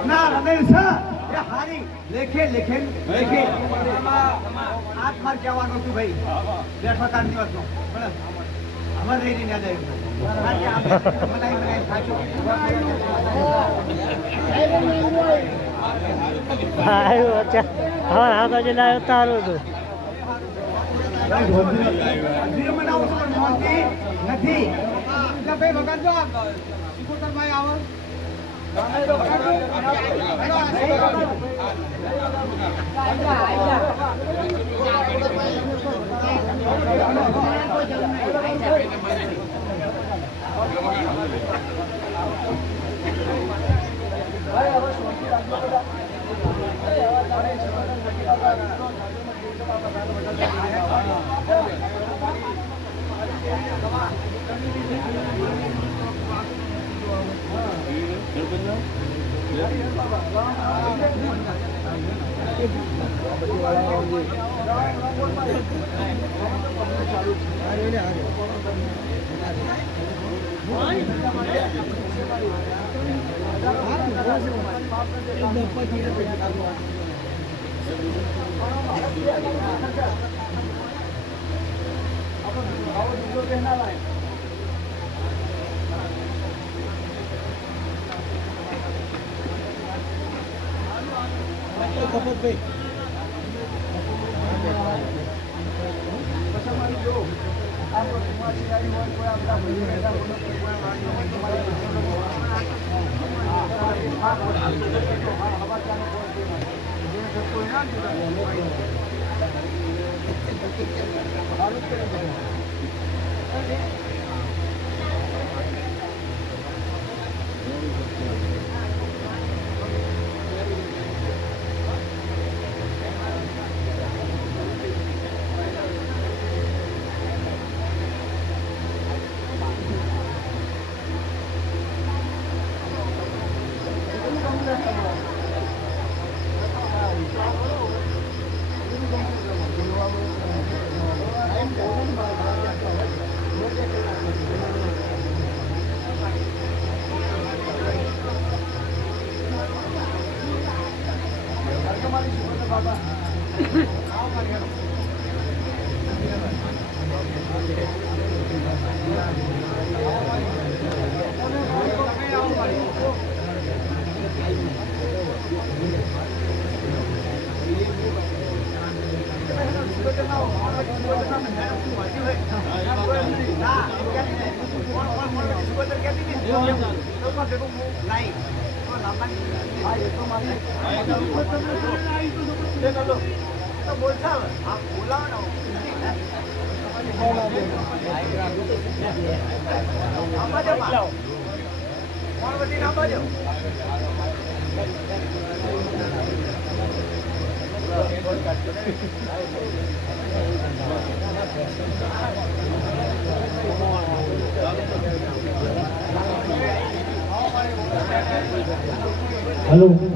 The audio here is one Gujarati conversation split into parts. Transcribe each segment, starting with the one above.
ના રમેશ એ હારી લેખે લેખે લેખે આજ માર કહેવાનું હતું ભાઈ બેઠો તાર દિવસનો બરાબર અમારે રહી યાદ આવ્યું બનાવી ખાચો હા બાજુ લાવ્યો તારું હતું નથી ભાઈ વગાડજો ભાઈ આવો हेलो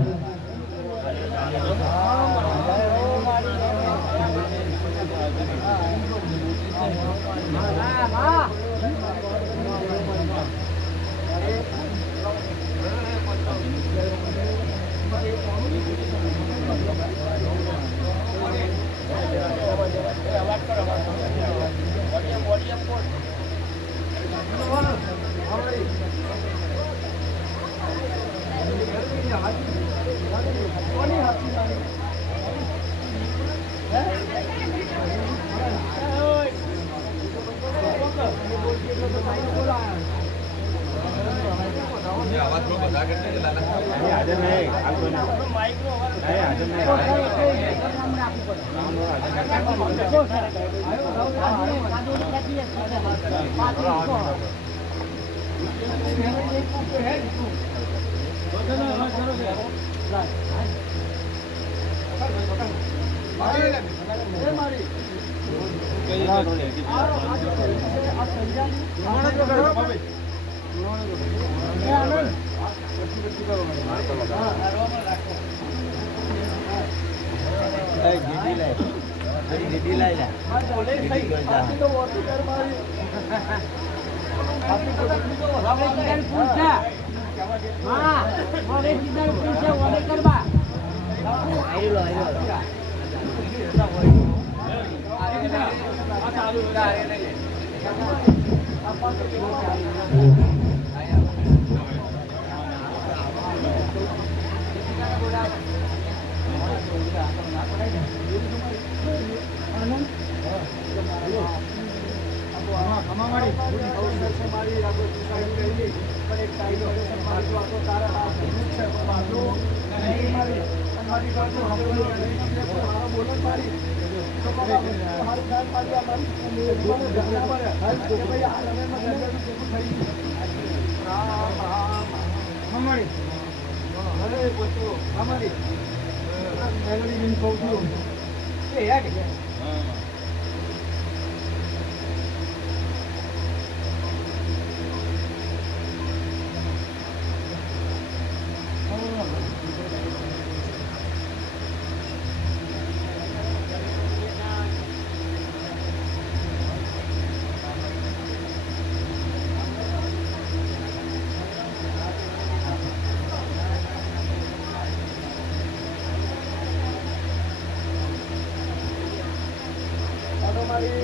હા મારે સીધા પૂછે ઓને કરવા આઈલો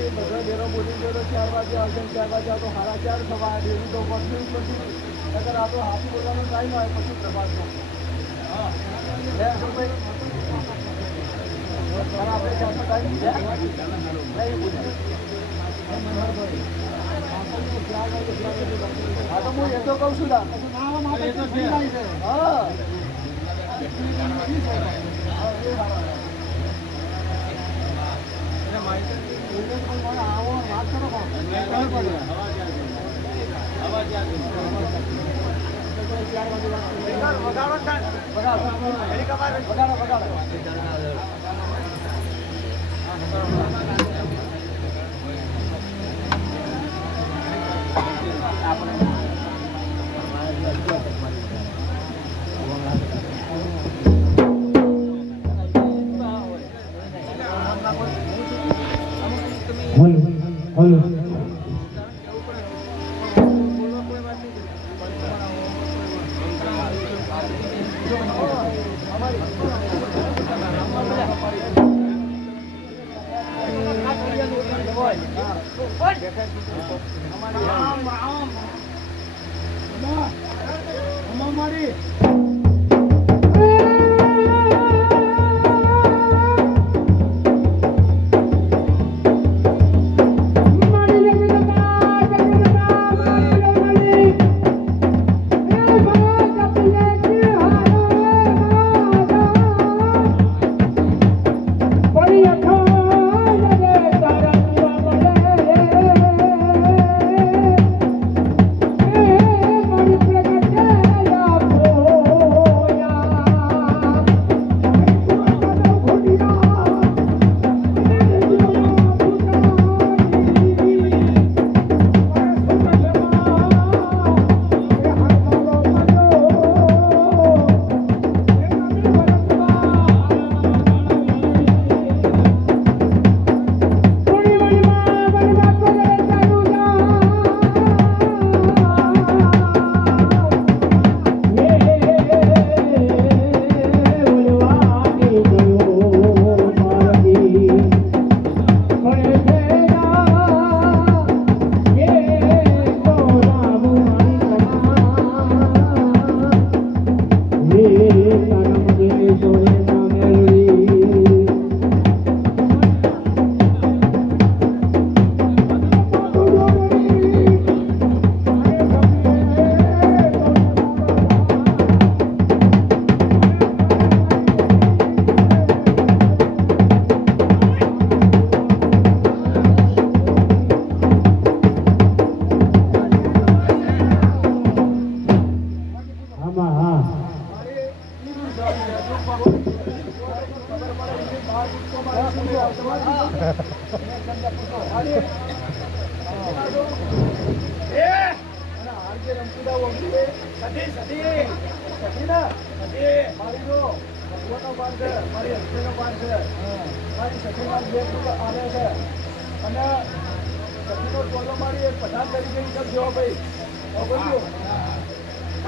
બધા ડેરો બોલી ગયો તો 4 વાગે આવશે 4 વાગે તો 4:30 થવા ડેરી તો પછી અગર આ તો હાથી બોલવાનો ટાઈમ આવે પછી પ્રભાતનો આપણે જાતો ટાઈમ હા તો હું એ તો કહું છું હા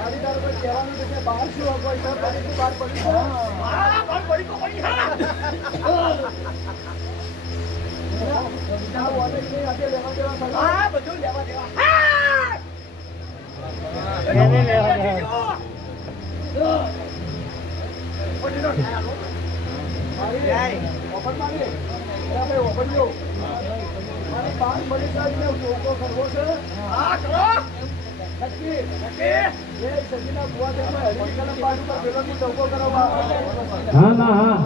મારી તારે કોઈ કહેવાનું છે કે બહાર શું હોય છે પડી બહાર પડી છે આજે લેવા દેવા હા બધું લેવા દેવા ઓફર માંગે ભાઈ ઓફર લો મારે 5 મળી જાય ને લોકો કરવો છે હા કરો નક્કી એ સજીના બુઆ દેખો હરી કલમ બાજુ પર પેલો કી ટોકો કરાવવા હા માં હા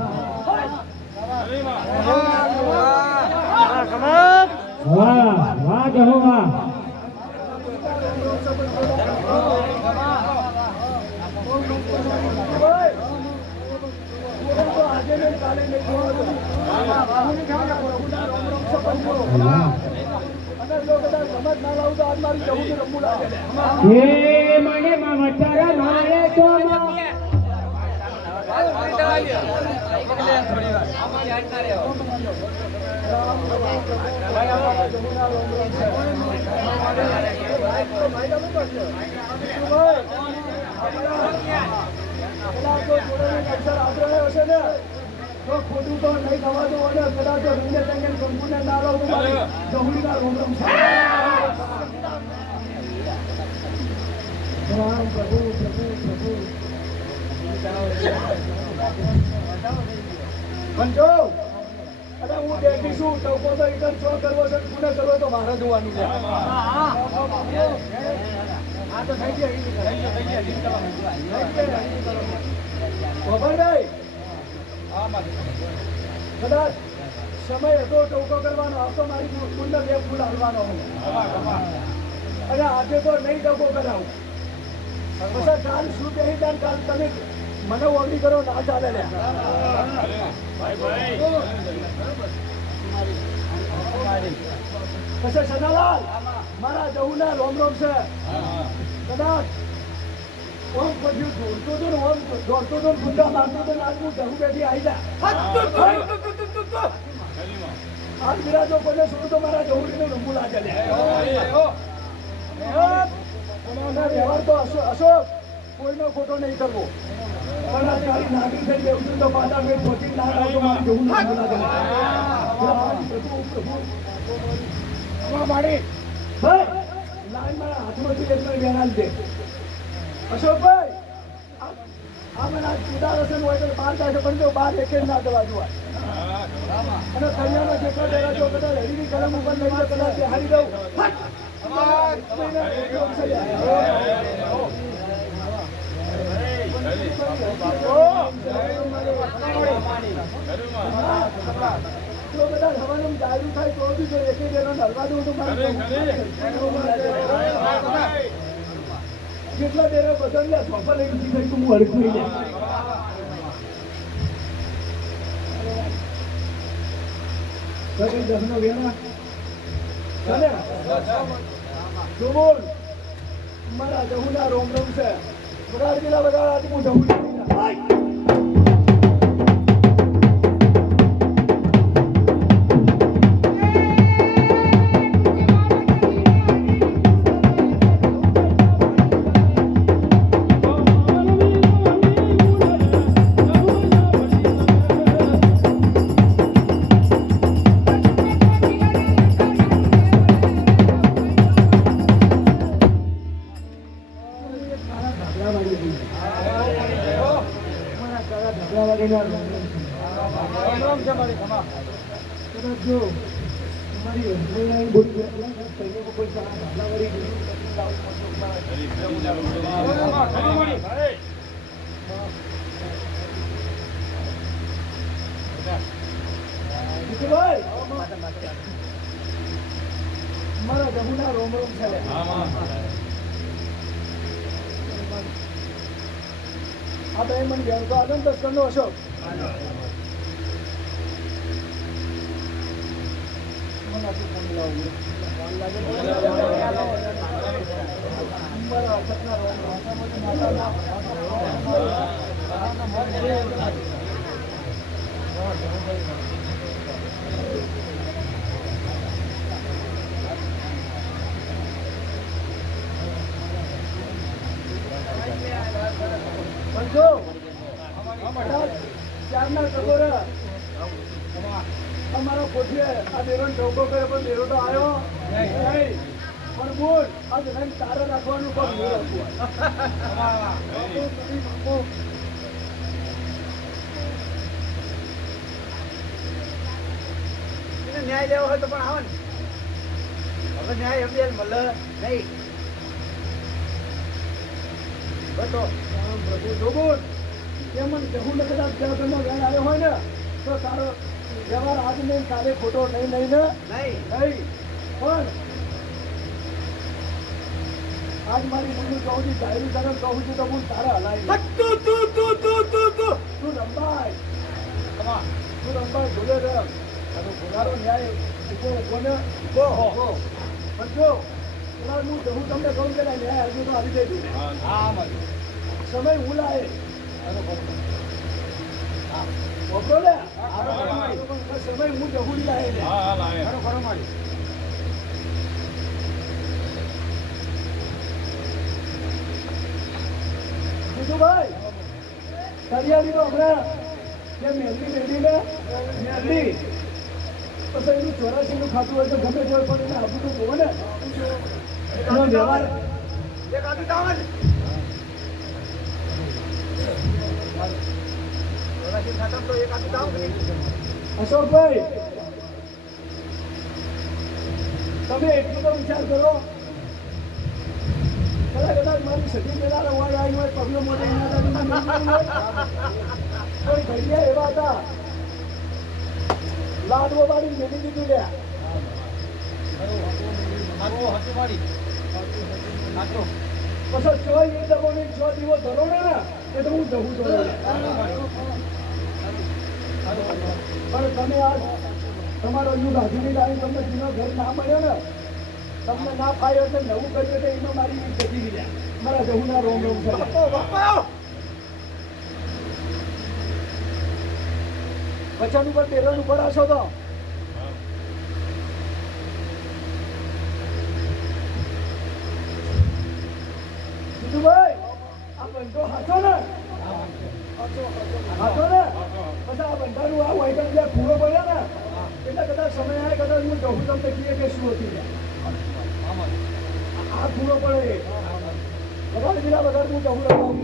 વાહ વાહ જહો વાહ આજે નહીં કાલે નહીં અને જો કદાચ સમજ ના લાવું તો આજ મારી જવું રમવું લાગે એ મને મચારા મારે તો ખોટું તો નહીં થવા દો અને કદાચ રૂને ટંગે કંપને ના રહો તો મારી જહુડીના રોમ રોમ રામ પ્રભુ પ્રભુ પ્રભુ બંધો અરે હું દેખીશું ટોકો તો એકદમ શો કરવો છે પુને કરવો તો મારે જોવાનું છે આ તો થઈ ગયા ગોપાલભાઈ કદાચ સમય હતો ટોકો કરવાનો આવતો મારી કુંડ બે ફૂલ હાલવાનો અને આજે તો નહીં ટોકો કરાવું પછી કાલ શું કહી કાલ તમે મને ઓગળી કરો ના ચાલે લે પછી સદાલાલ મારા જવું રોમ રોમ છે કદાચ ઓમ પછી દોડતો તો ઓમ દોડતો તો ગુંડા મારતો તો આજ હું જવું બેઠી આવી જા આજ મેરા જો કોઈને શું તો મારા જવું રમવું લાગે લે વ્યવહાર તો અશોક કોઈનો ખોટો નહીં કરવો પણ આ તારી નાગરી થઈ ગયું તો પાછા મેં પહોંચી ના રહ્યો તો મારે જવું રમવું લાગે ભાઈ લાઈન મારા હાથમાંથી એક મિનિટ બેનાલ દે અશોકભાઈ આ મને આજ ઉદાહરણ હોય તો બહાર જાય પણ તો બહાર એક ના જવા જોવા અને કન્યાનો જેટલો ડેરા જો કદાચ હરીની કલમ ઉપર લઈ તો કદાચ હારી દઉં જો કદાચ હવાનું દારૂ થાય તો બી જો એક ડેરો હલવા દઉં તો કેટલા ડેરો બદલ સોફા લઈ દીધી તું હડકું જાય દસનો વેના ચાલે જોબોલ મારા જહુના રોમ રોમ છે બગાડ ગયેલા બગાડ આથી હું જહું મારા જમુના રોમ રોમ છે આ બે મને ઘેર તો આગળ દસ નો અશોક ચારના ટકોર અમારા કોઠીએ આ દેરો ટોકો કર્યો પણ દેરો તો આવ્યો નહીં. પણ બોલ આ જણાને તારે રાખવાનું પણ નહીં રાખવું. એને ન્યાય લેવો હોય તો પણ આવો ને. હવે ન્યાય અભિયાન મળે નહીં. બતો પ્રભુ જોગુર એમ જ કહું ને કદાચ જગતનો જ્ઞાન આવ્યો હોય ને તો તારો વ્યવહાર આજ નહીં કાલે ખોટો નહીં નહીં ને નહીં. નહીં. પણ આજ મારી મમ્મી કહું છું ડાયરી તને કહું છું તો હું તારા હલાવી તું રંબાય તું રંબાય ભૂલે રમ અને ભૂલારો ન્યાય ઉભો ને ઉભો પણ જો પેલા હું તમને કહું કે ન્યાય હજુ તો આવી જાય સમય હું લાવે વપરો ને સમય હું જહું લાવે ભાઈ કરિયાની તો હમણાં જે મહેંદી ને મહેંદી પછી એનું 84 નું ખાતું હોય તો ગમે તે હોય પણ એને આપું તો જોવો ને એનો વ્યવહાર એક આદુ દાવન. ચોરાસી ખાતર તો એક આદુ દાવ કરી. અશોકભાઈ તમે એટલો તો વિચાર કરો કદાચ મારી સગી પેલા વાળ આવી હોય પગલો મોટે કોઈ ભૈયા એવા હતા લાડવો વાળી મેળી દીધું લે પછી ચોય એ દબોને 6 દિવસ ધરો ને એટલે હું જવું જોડે પણ તમે આજ તમારો યુગ હાજરી લાવી તમને જૂનો ઘર ના મળ્યો ને તમને ના ફાયો એટલે નવું કર્યું એટલે એમાં મારી જતી રહ્યા મારા જહુના રોમ રોમ છે વચન ઉપર તેરણ ઉપર આશો તો ભાઈ આ બંધો હાથો ને હાથો ને પછી આ બંધાનું આ વાઈકલ જે પૂરો પડ્યો ને એટલે કદાચ સમય આવે કદાચ હું જવું તમને કહીએ કે શું હતી આ પૂરો પડે બધા બીજા બધા હું જવું લગાવું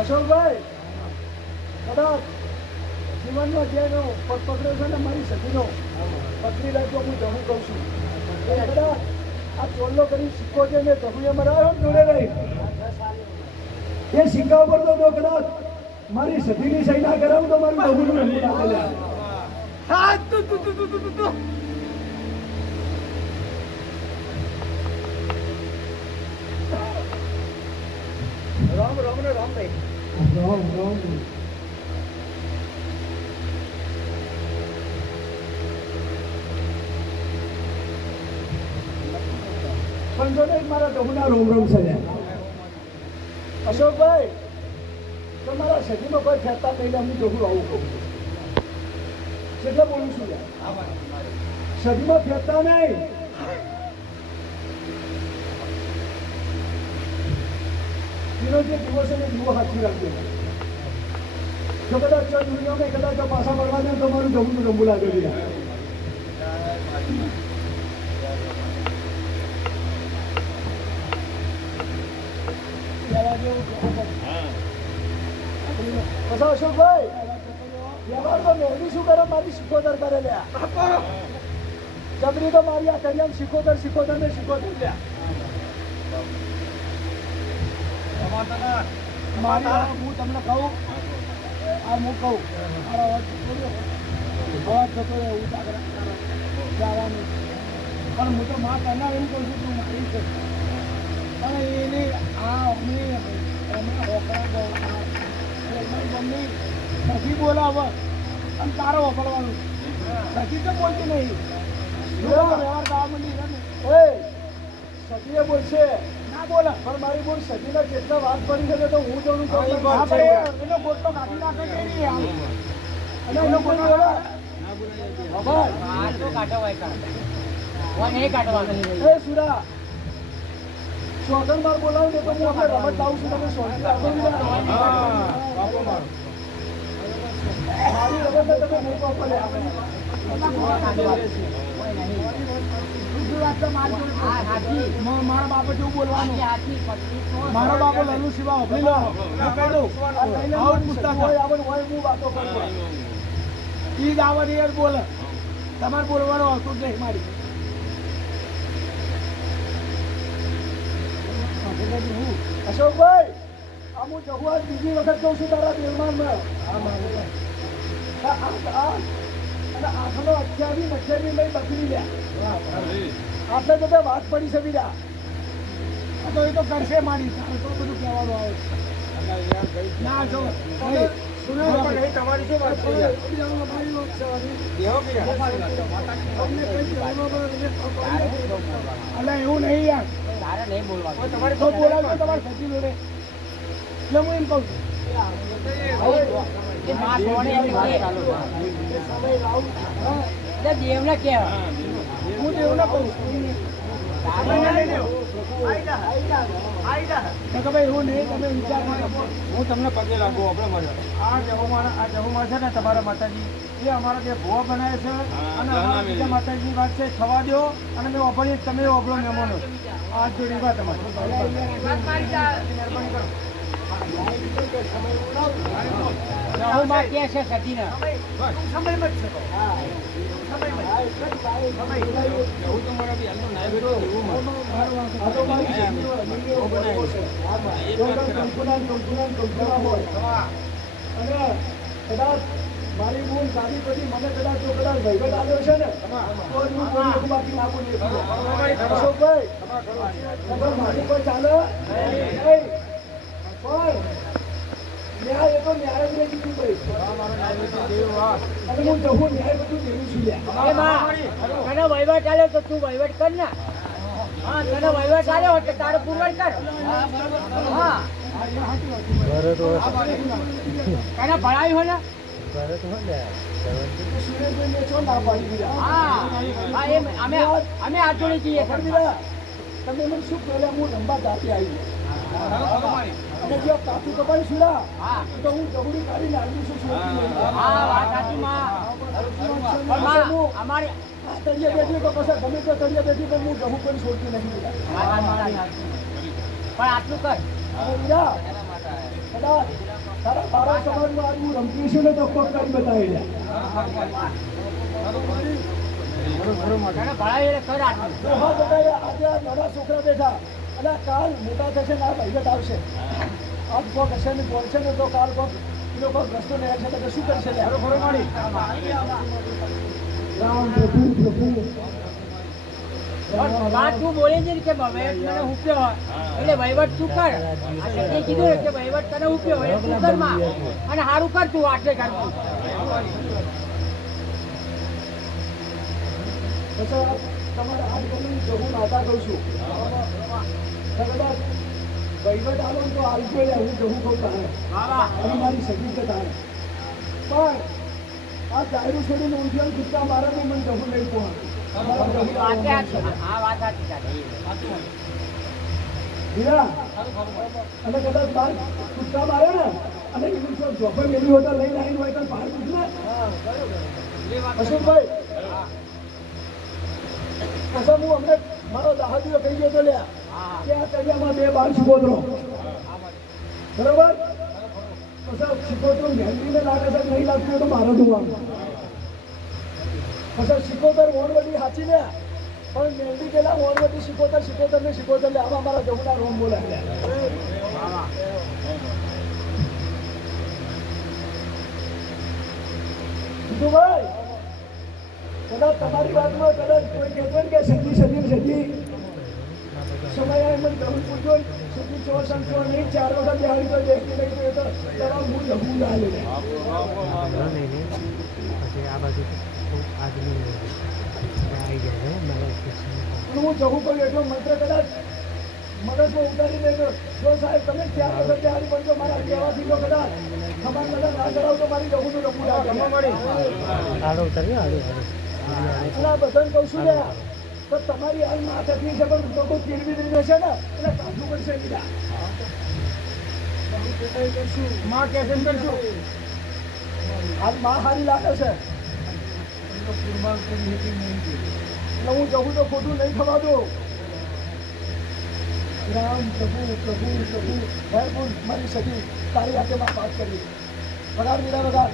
અશોકભાઈ કદાચ જીવનમાં જેનો પગ પકડ્યો છે ને મારી સખીનો પકડી રાખો હું જવું કહું છું કદાચ આ ચોલ્લો કરી સિક્કો છે ને જવું એ મરાયો જોડે રહી એ સિક્કા ઉપર તો જો કદાચ મારી સખીની સહી ના કરાવું તો મારું બહુનું રમવું ના ચાલે. હા તું રામ રામ ને રામ ભાઈ. પણ જો ને મારા જહુના રોમ રોમ છે અશોકભાઈ તમારા સખીમાં કોઈ ખેતા નહીં હું જહું આવું કહું એટલે બોલું છું સખીમાં ફેરતા નહીં એનો જે દિવસ છે ને દીવો સાચવી રાખજો. જો કદાચ દુનિયામાં કદાચ પાછા મળવા દે તો મારું જવું રંબુ લાગે બીજા. પછી અશોકભાઈ વ્યવહારમાં મેળવી શું કરે મારી શિકોતર કરે લ્યા. જબરી તો મારી આ કરિયામ શિકોતર ને શિકોતર લ્યા. મારી હું તમને કહું આ હું કહું મારો અવાજ થતો રહે એવું જવાનું પણ હું તો માં કરનાર એમ કહું છું તું મારી છે પણ એને આ મમ્મી સખી બોલાવ અને તારો વાપરવાનું સખી તો બોલતી નહીં વ્યવહાર ગાવા માંડી સખીએ બોલશે ના બોલે પણ મારી બોલ સખીને કેટલા વાત પડી છે તો હું જોઉં એનો ગોટલો કાઢી નાખે કે નહીં અને એનો ગોટલો એ સુરા શોધન માર બોલાવું ને તો હું આપણે રમત લાવું છું તમે શોધન મારી રમત તમે નહીં વાપરે મારા બાપા જેવું બોલવાનું મારા બાપા લલ્લુ શિવા અભી લો હું વાતો કરું ઈ જ આવડ યાર બોલે તમારે બોલવાનો આવતું જ નહીં મારી અશોકભાઈ આ હું જવું આજ બીજી વખત કહું છું તારા નિર્માણમાં અને આખનો 28 લઈ બકરી લ્યા આપણે બધા વાત પડી છે બીજા તો એ તો કરશે મારી તારે તો બધું કહેવાનું આવે ના જો તમારી શું વાત છે અલા એવું નહીં યાર તારે નહીં બોલવાનું તમારે તો બોલાવો તમારે સચી જોડે એટલે હું એમ કહું છું દેવને કે હું દેવને કહું એવું નહીં તમે વિચાર હું તમને પગે લાગુ આપણે મળે આ જહુમાં છે ને તમારા માતાજી એ અમારા જે ભોવા બનાવે છે અને અમારા બીજા માતાજીની વાત છે થવા દો અને મેં ઓભળી તમે ઓભળો મહેમાનો આ જોડી વાત તમારી મારી બોલ સારી પછી મને કદાચ જો કદાચ વહીવટ આવ્યો છે ને તો હું કોઈ બાકી નાખું નહીં અશોકભાઈ મારી કોઈ ચાલે ન્યાય એ તો ન્યાય જ નહીં ભાઈ અને હું જવું ન્યાય બધું દેવું છું તને વહીવટ ચાલ્યો તો તું વહીવટ કર ને હા તને વહીવટ ચાલ્યો એટલે તારે પૂરવઠ કર હા તને ભણાવી હોય ને અમે આ જોડે જઈએ તમે મને શું પહેલા હું લંબા જાતે આવી અને જો કાચું કપાઈ સુરા તો હું જબડી કાઢી નાખું છું અમારી તળિયા બેઠી તો પછી ગમે તો તળિયા બેઠી તો હું જવું પણ છોડતી નથી પણ આટલું કર કદાચ તારા બારા સમાજમાં આજ હું રમતી છું ને તો પગ કરી બતાવી દે આજે આ નાના છોકરા બેઠા અને કાલ મોટા થશે ને આ વહીવટ આવશે આજ કોક હશે ને બોલશે ને તો કાલ કોક એ લોકો રસ્તો નહીં છે તો શું કરશે રામ પ્રભુ તું બોલે છે કે વહીવટ મને ઉપ્યો હોય એટલે વહીવટ તું કર તે કીધું કે વહીવટ તને ઉપ્યો હોય તું કર માં અને સારું કર તું આટલે કરતું તમારે આજ તમને જવું નાતા કહું છું કદાચ વહીવટ આવો તો આવજો હું જવું કહું તારે અને મારી સગી છે તારે પણ આ ડાયરું છોડીને ઉદ્યોગ કિસ્સા મારે તો મને જવું નહીં પહોંચ હીરા અને કદાચ બાર કૂદકા મારે ને અને એ દિવસો જોખમ મેળવી હોય તો લઈને આવીને હોય તો બહાર પૂછને અશોકભાઈ કસમ હું અમને મારો દાહાદીઓ કહી ગયો તો લ્યા કે આ કડિયામાં 2 બાર શિકોતરો બરોબર પછી શિકોતરો મહેંદીને લાગે છે નહીં લાગતું હોય તો મારે જોવાનું પછી શિકોતર ઓણવટી સાચી લે પણ મહેંદી પેલા ઓણવટી શિકોતર ને શિકોતર લે આવા મારા જમુના રોમ બોલાય ભાઈ કદાચ તમારી વાતમાં કદાચ કોઈ કહેતો ને કે સદી સમય આવે મને તમે પૂછો સદી ચોસઠ નહીં 4 વખત બિહારી તો દેખી લઈ ગયો તો દવા હું લઘુ ના લે હું જવું કોઈ એટલો મંત્ર કદાચ મગજમાં ઉતારી લેજો જો સાહેબ તમે 4 વખત બિહારી બનજો મારા કહેવાથી તો કદાચ સમાન કદાચ ના કરાવ તો મારી લઘુ લઘુ લાગે બધાને કહું છું ને તો તમારી હાલ માં તકલીફ છે પણ લોકો કેળવી રહેશે ને એટલે કાઢવું પડશે બીજા માં કેસન કરશું હાલ માં હારી લાગે છે એટલે હું જવું તો ખોટું નહીં થવા દો રામ પ્રભુ હે બોલ મારી સખી તારી હાથે માં વાત કરી વગાડ મીરા વગાડ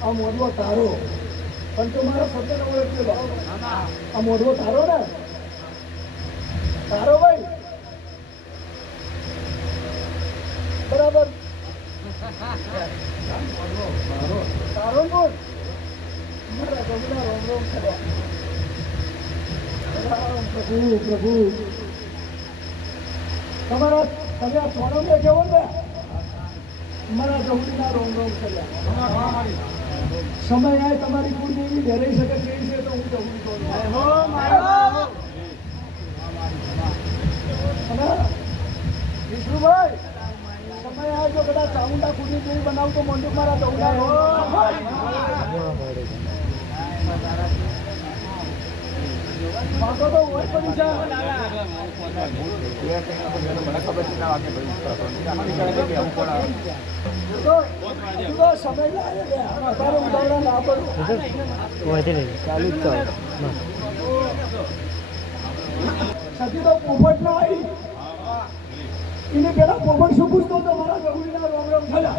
આ મોઢવો તારો પણ તું મારો શબ્દ ન ઓળખતો આ મોઢવો તારો ને તારો ભાઈ બરાબર તારો બોલ મારા ગમના રોમ રોમ કર્યા પ્રભુ તમારા તમે આ સોનમ ને કેવો ને મારા જહુડીના રોમ રોમ કર્યા સમય આવે તમારી કુળદેવી ડેરાઈ શકે કેવી છે તો હું જહુડી કહું વિષ્ણુભાઈ સમય આવે જો કદાચ ચામુંડા કુળદેવી બનાવું તો મંડપ મારા જહુડા વાતો તો હોય પડી છે સમય લાગે અત્યારે ઉદાહરણ ના પડું સતી તો પોપટ ના આવી એને પેલા પોપટ શું પૂછતો હતો મારા ગૌરીના રોમ રોમ થયા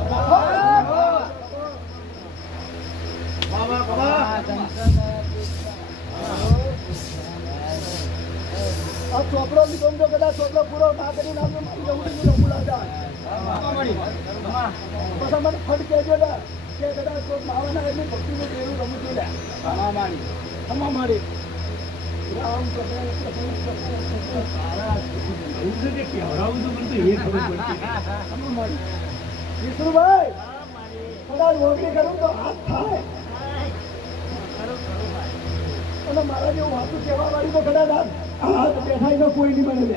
આ ચોપડો બી સમજો કદાચ ચોપડો પૂરો ના કરી નાખજો મારી ગૌરીની મુલાકાત પછી મને ફટ કહેજો ને કે કદાચ કોઈ માવાના એટલી ભક્તિનું દેવું રમતું લે અમા મારી રામ વિષ્ણુભાઈ કદાચ ઓગણી કરું તો હાથ થાય અને મારા જેવું વાતું કહેવા વાળી તો કદાચ હાથ બેઠાય તો કોઈ નહીં બને લે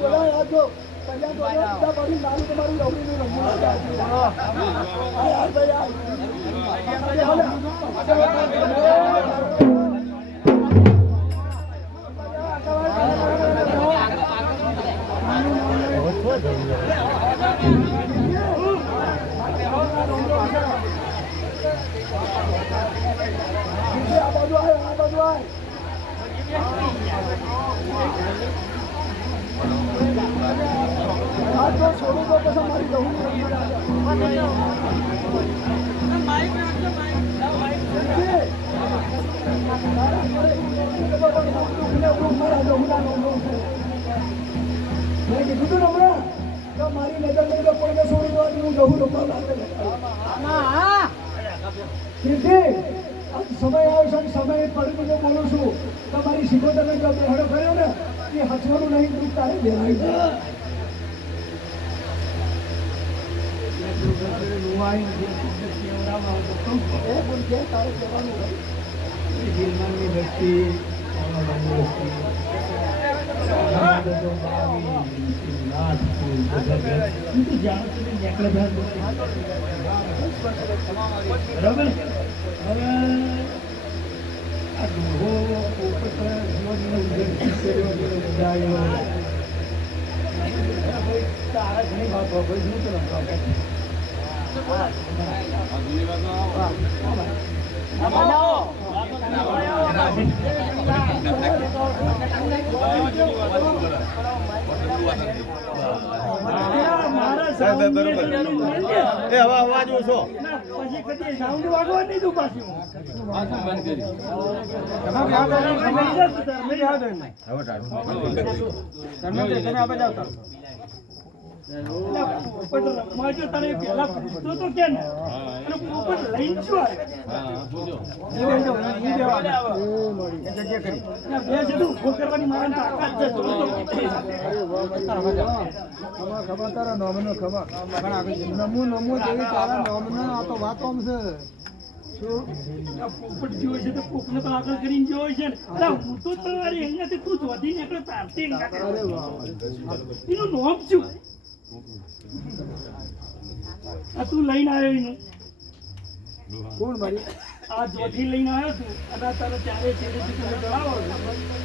બોલાય આજો કલ્યાણ તો પડી નાનું તમારું રમણીનું રમવું ભાઈ આ બાજુ આય, આ બાજુ આય. આ તો છોડું તો પછી મારી જવું મેં કીધું તું ને હમણાં તો મારી નજર નહીં તો કોઈને છોડી દેવાની હું જવું રમવા લાગે કીર્તિ આ સમય આવ્યો છે અને સમય પડીને હું બોલું છું તમારી શિકોતરને જો બેહડો કર્યો ને એ હચવાનું નહીં તું તારે બેહાઈ જાય એ બોલ કે તારે કહેવાનું હોય દિલમાનની બસ્તી બરાબર હવે આ ડોહો તારા ઘણી વાત હોય શું તો અવાજ ઓછો પછી કદી સાઉન્ડ વાગવા નહીં તું પાછું પોપટ જેવો છે તો કોકને તો આગળ કરીને જેવો છે ને હું તો તમારી અહીંયાથી તું જોધી નીકળે તારથી એનું નામ શું આ તું લઈને આવ્યો એનું કોણ મારી આ જોધી લઈને આવ્યો તું અને તારે ત્યારે છેડે તમે જણાવો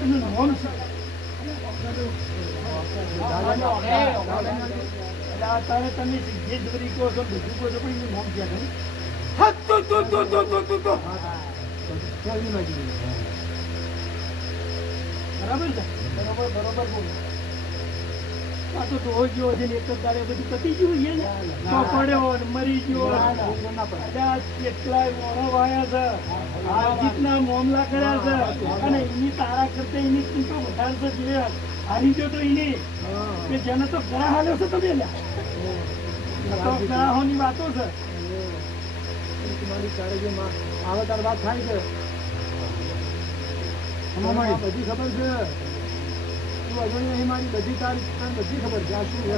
એનું નામ શું તારે તમે જે દોરી કહો છો બધું કહો છો પણ એનું નામ ક્યાં બરાબર છે બરોબર બોલો આ તો ધોઈ ગયો છે ને એક જ દાડે બધું પતી ગયું છે ને તો પડ્યો ને મરી ગયો કેટલાય મોણો વાયા છે આ રીતના મામલા કર્યા છે અને એની તારા કરતા એની ચિંતા વધારે છે જે હારી ગયો તો એની કે જેને તો ઘણા હાલ્યો છે તમે તો ઘણાની વાતો છે તમારી કાળજીમાં આવે તાર વાત થાય છે બધી ખબર છે તું અજણી અહીં મારી બધી તારી બધી ખબર છે આ શું છે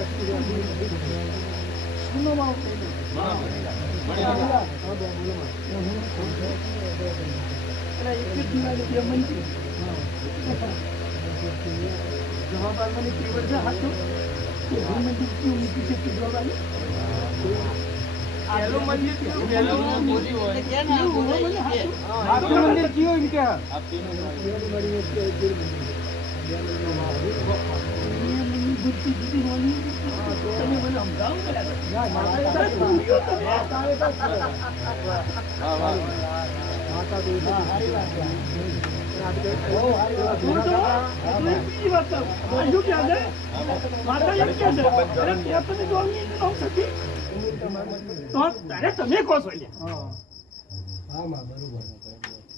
શું નો ભાવ એક જ દિવાળી બે મંદિર જવાબ આપવાની કેવડ છે હાથો કે હું મંદિર ક્યું મૂકી છે જવાબ પહેલું મંદિર કયું એમ કે તમે કહો છો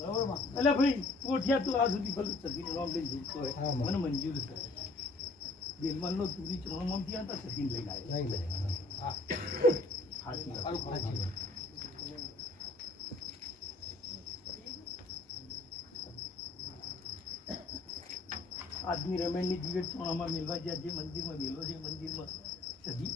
એટલે ભાઈ કોઠિયા તું આ સુધી ભલે સગીનું નામ લઈને જીવતો હોય મને મંજૂર છે બેલમાલ નો તુરી ચરણમાં ત્યાં હતા સગીન લઈને આવ્યો આદમી રમેણની દિવેટ ચોણામાં મેળવા જ્યાં જે મંદિરમાં મેલો છે મંદિરમાં સગી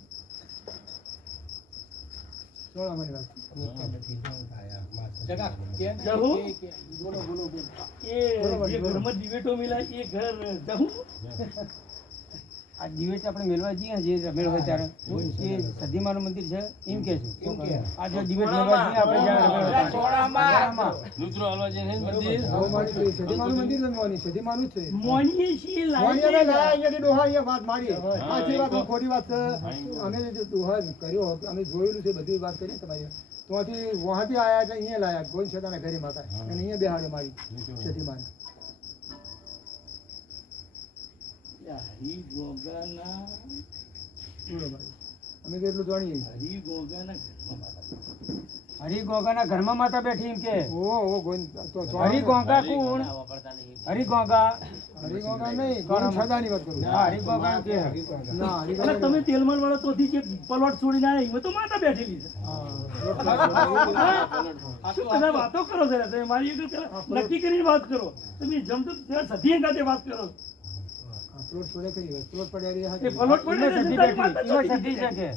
એ ઘરમાં દિવેટો મિલાય એ ઘર જવું આ દિવેટ આપણે મેળવા જઈએ જે રમેલ હોય ત્યારે એ સદીમાનું મંદિર છે એમ કે છે આ જે દિવેટ મેળવા જઈએ આપણે જ્યારે રમેલ હોય ત્યારે. નુતરો હલવા જઈને મંદિર સદીમાનું મંદિર રમવાની સદીમાનું જ છે મોનીએ છીએ વાણિયાને લાયા અહીંયાથી ડોહા અહીંયા વાત મારી સાચી વાત હોય, ખોટી વાત અમે જે ડોહા કર્યો અમે જોયેલું છે બધી વાત કરી તમારી ત્યાંથી વહાથી આયા છે અહીંયા લાયા ગોવિંદ છતાના ઘરે માતા અને અહીંયા બેહાડે મારી સદીમાને. હરી ગોગાના બરોબર અમે તો એટલું જાણીએ. હરી ગોગાના હરિગોગાના ઘરમાં માતા બેઠી એમ કે ઓ ગોવિંદ તો હરિગોગા કોણ? હરિગોગા હરિગોગા નહીં ગોવિંદ છતાની વાત કરું. હા હરિગોગા કે ના અરે હરિગોગા તમે તેલમલ વાળા તોથી જે પલોટ છોડીને આવ્યા એમાં તો માતા બેઠેલી છે શું બધા વાતો કરો છો તમે મારી એક પેલા નક્કી કરીને વાત કરો તમે જમતો ત્યાં સધી સાથે વાત કરો પ્લોટ છોડે કરી વાત પ્લોટ પડ્યા એ પલોટ પડે ને સતી તારી માતા બેઠી ચોથી સતી છે કે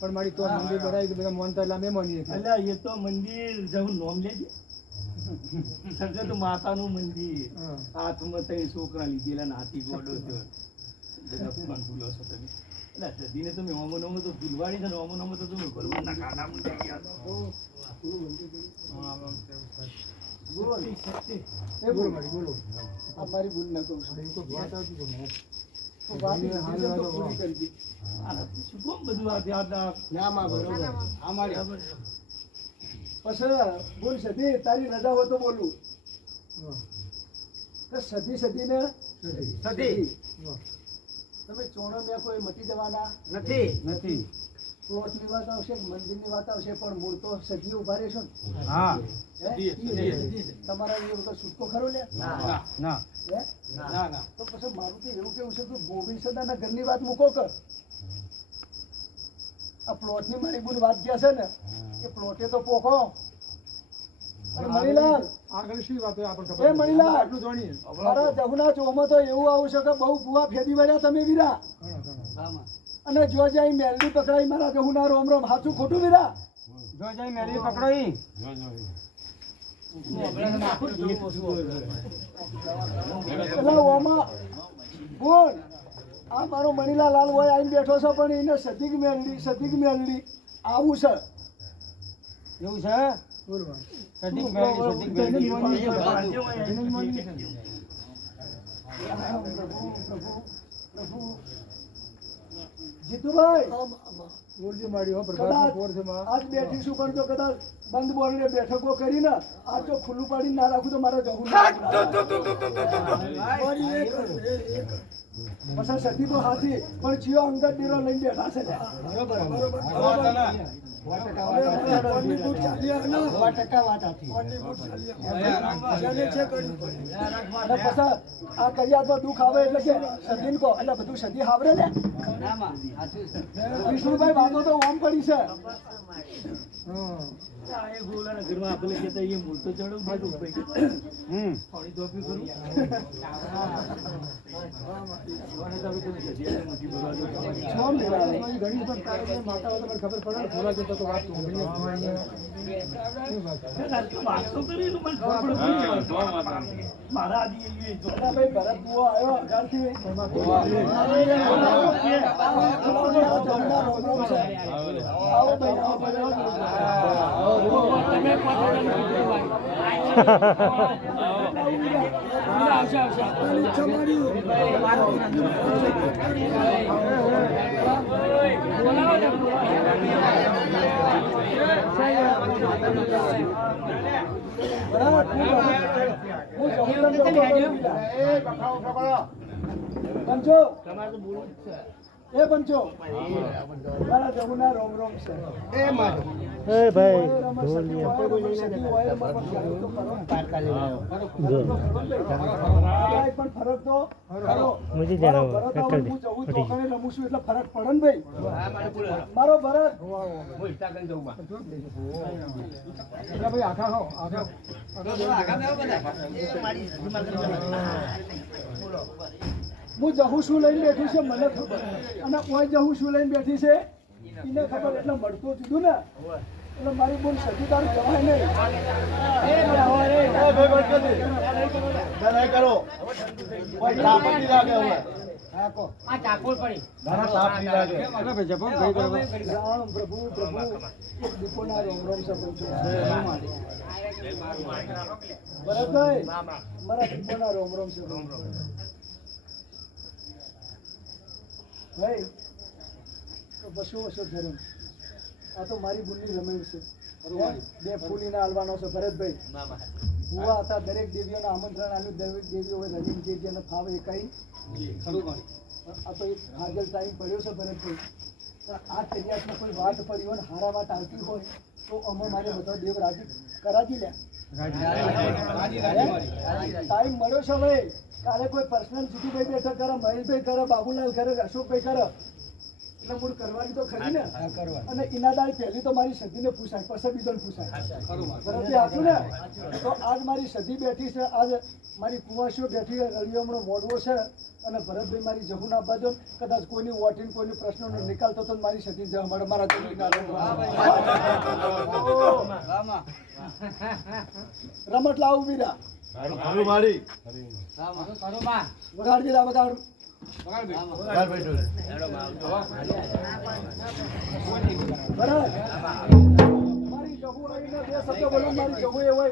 પણ મારી તો મંદિર બનાવી તો બધા મોનતા એટલે અમે માનીએ છીએ. અલ્યા એ તો મંદિર જવું નોમ લેજે સજે તો માતાનું મંદિર હા. હાથમાં તઈ છોકરા લીધેલા ને હાથી ગોડો થયો બધા પણ ભૂલો છો તમે એટલે સદીને તમે હોમો નોમો તો ભૂલવાડી છે ને હોમો નોમો તો તમે ભરવાના કાંડા મૂકી ગયા એ બોલો મારી બોલો અમારી ભૂલ ન કહું છું કોઈ વાત આવતી તો વાત પૂરી કરી શું કોમ બધું આ ના માં બરોબર અમારી પછી બોલ સધી તારી રજા હોય તો બોલું તો સધી સધીને સધી તમે ચોણો મેં કોઈ મટી જવાના નથી નથી પ્લોટની વાત આવશે મંદિરની વાત આવશે પણ મૂળ તો સધી ઉભા રહેશો ને હા હે? તમારા એ વખત છૂટકો ખરો લે ના હે? તો પછી મારું તો એવું કેવું છે કે ગોવિંદ સદાના ઘરની વાત મૂકો કર આ પ્લોટની મારી બુન વાત ગયા છે ને એ પ્લોટે તો પોખો અને મણીલાલ આગળ શું વાત આપણે એ મણીલાલ આટલું જાણીએ મારા જહુના ચોમાં તો એવું આવું છે કે બહુ બુઆ ફેદી વળ્યા તમે વીરા અને જો જાય મેલડી પકડાઈ મારા જહુના રોમ રોમ હાચું ખોટું વીરા જો જઈ મેળવી પકડો ઈ એટલે ઓમાં બોલ આ મારો મણીલાલ લાલ હોય આવીને બેઠો છે પણ એને સતીક મેલડી આવું છે એવું છે સદીક મેળવી સદીક મેળવી જીતુભાઈ બોલજી મારી હો પ્રભાત પોર છે માં આજ બેઠીશું પણ જો કદાચ બંધ બોલને બેઠકો કરીને આ જો ખુલ્લું પાડીને ના રાખું તો મારા જવું પછી સતી તો હાથી પણ જીઓ અંગત ડેરો લઈને બેઠા છે ને. અને પછી આ કરિયામાં દુઃખ આવે એટલે કે સદીન કો એટલે બધું સદી હાવરે ને વિષ્ણુભાઈ વાતો તો ઓમ પડી છે એ ગોલાના ઘરમાં આપણે કહેતા એ મૂળ તો ચડવું બધું પાણી ધોપ્યું ખરું છોમ લેવા ઘણી પણ તારે માતા તમને ખબર પડે ને થોડા જતો તો વાત સાંભળીએ. વાતો કરી તો મને ખબર પડે મારા આદિ એવી ભાઈ ભરત બુઓ આવ્યો અગારથી એમાં આવો ભાઈ પંચો એ પંચો મારા જમુના રોમ રોમ છે એ મારો ભાઈ પણ ફરક તો મુझे जाना होगा कर दे રમું છું એટલે ફરક પડે ને ભાઈ મારો ભરત ભાઈ આખા હો આખા હું જહું શું લઈને બેઠી છે મને ખબર અને કોઈ જહું શું લઈને બેઠી છે એને ખબર એટલે મળતું જુદું ને એટલે મારી બોલ સતીદાર જવાય નહીં. આ ચાકોર પડી રામ પ્રભુ પ્રભુ એક દીપોના રોમ રોમ સપન છું. ભરતભાઈ મારા દીપોના રોમ રોમ સપન ભાઈ તો બસો વર્ષો ધર્મ આ તો મારી બુનની રમેણ છે. બે ફૂલીને હાલવાનો છે ભરતભાઈ. ભુવા હતા દરેક દેવીઓને આમંત્રણ આપ્યું. દરેક દેવીઓ રજીમ જે જેને ફાવે એ કઈ આ તો એક હાજર ટાઈમ પડ્યો છે ભરતભાઈ. પણ આ તૈયારમાં કોઈ વાત પડી હોય ને હારા વાત આવતી હોય તો અમે મારે બધા દેવ રાજી કરાજી લે. ટાઈમ મળ્યો છે ભાઈ. કાલે કોઈ પર્સનલ જીતુભાઈ બેઠક કરે, મહેશભાઈ કરે, બાબુલાલ કરે, અશોકભાઈ કરે એટલે મૂળ કરવાની તો ખરી ને. અને એના દાળ પહેલી તો મારી સદીને પૂછાય, પછી બીજોને પૂછાય. બરાબર આપ્યું ને. તો આજ મારી સદી બેઠી છે, આજ મારી કુવાસીઓ બેઠી છે, રળિયોમણો મોડવો છે. અને ભરતભાઈ મારી જહુના બાજુ કદાચ કોઈની વોટિંગ કોઈની પ્રશ્નોનો નિકાલ થતો મારી સદી જવા મળે મારા રમત લાવું બીરા વગાડ દીધા વગાડ. બરાબર મારી જહુ આવીને બે શબ્દ બોલો. મારી જહુ એ હોય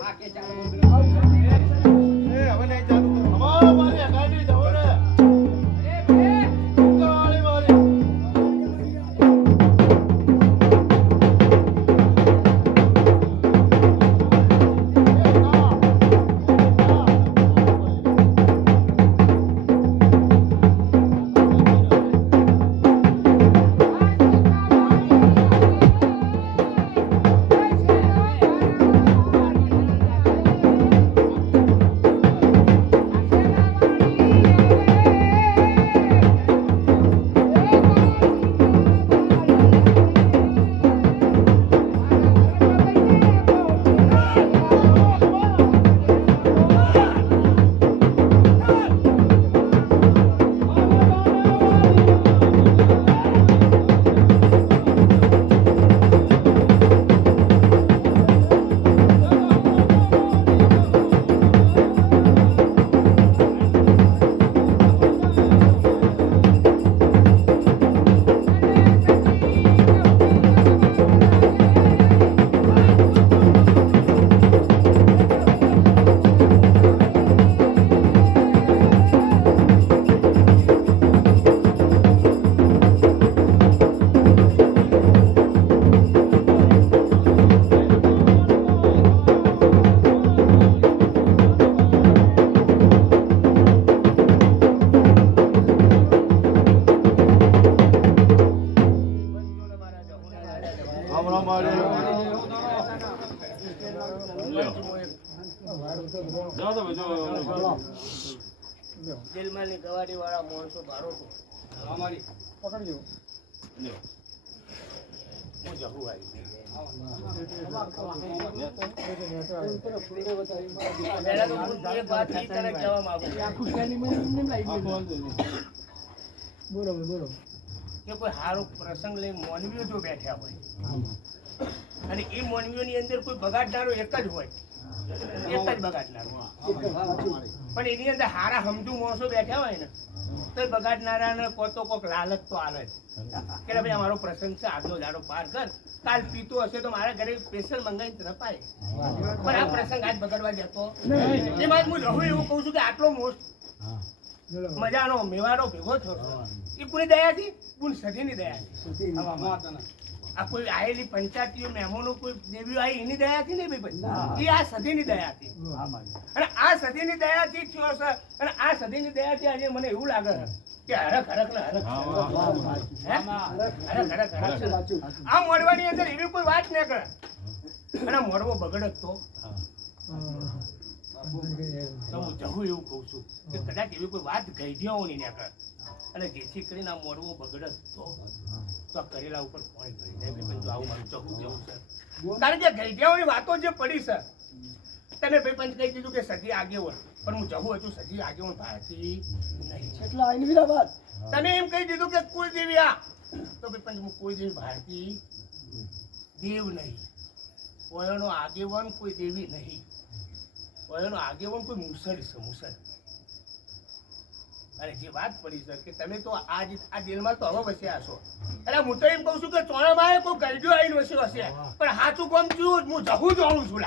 જેલમાંની ગવાડી વાળા માણસો ભારો પકડજો. હું જહુ આવી પહેલા તો હું એક વાત ઈ તને કહેવા માંગુ છું કે કોઈ સારો પ્રસંગ લઈ મોનવીઓ જો બેઠા હોય અને એ મોનવીઓની અંદર કોઈ બગાડનારો એક જ હોય, એક જ બગાડનારો. પણ એની અંદર હારા સમજુ માણસો બેઠા હોય ને તો બગાડનારાને કોતો કોક લાલચ તો આવે જ કે ભાઈ અમારો પ્રસંગ છે, આજનો દાડો પાર કર, કાલ પીતો હશે તો મારા ઘરે સ્પેશિયલ મંગાવી રપાય. પણ આ પ્રસંગ આજ બગાડવા જતો એમાં હું રહું એવું કહું છું કે આટલો મોસ્ટ મજાનો મેવાડો ભેગો થયો એ કોઈ દયાથી પૂર્ણ સદીની દયાથી. આ કોઈ આયેલી પંચાયતીઓ મહેમાનો કોઈ દેવીઓ આવી એની દયાથી નહીં ભાઈ, એ આ સદીની દયાથી. અને આ સદીની દયાથી થયો છે. અને આ સદીની દયાથી આજે મને એવું લાગે છે કે હરખ હરખ ને હરખ આ મોડવાની અંદર એવી કોઈ વાત ન કરે અને મોડવો બગડત તો હું જહું એવું કહું છું કે કદાચ એવી કોઈ વાત ગઈઢિયાઓની ન કરે અને જેથી કરીને આ મોડવો બગડત તો કરેલા ઉપર પોઈન્ટ કરી જાય. પણ જો આવું મારું જહું જેવું છે કારણ કે ગઈઢિયાઓની વાતો જે પડી છે તમે ભાઈ પંચ કહી દીધું કે સદી આગેવન, પણ હું જહું હજુ સદી આગેવન ભારતી નહીં છે. એટલે આઈની વિના વાત તમે એમ કહી દીધું કે કુલ દેવી આ તો ભાઈ પંચ હું કોઈ દેવી ભારતી દેવ નહીં ઓયોનો આગેવાન કોઈ દેવી નહીં, ઓયોનો આગેવાન કોઈ મુસળ છે, મુસળ. અને જે વાત પડી છે કે તમે તો આ દિલમાં તો હવે વસ્યા છો. અરે હું તો એમ કહું છું કે ચોણામાં કોઈ ગરજો આવીને વસ્યો હશે, પણ સાચું કોમ છું હું જહું જોઉં છું.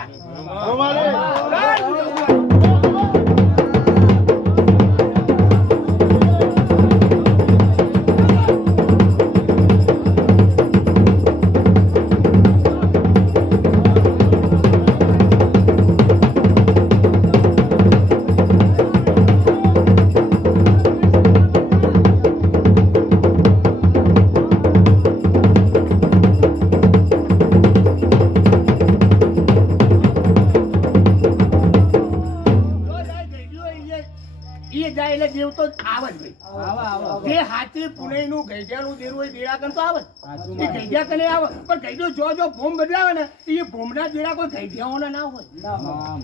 દેવ તો આવે જ ભાઈ. જે હાથી પુણેનું ગઈઢિયાનું દેરું હોય દેરા કન તો આવે જ. એ ગઈઢિયા કને આવે, પણ ગઈઢિયો જો ભોમ બદલાવે ને એ ભોમના દેરા કોઈ ગઈઢિયાઓના ના હોય.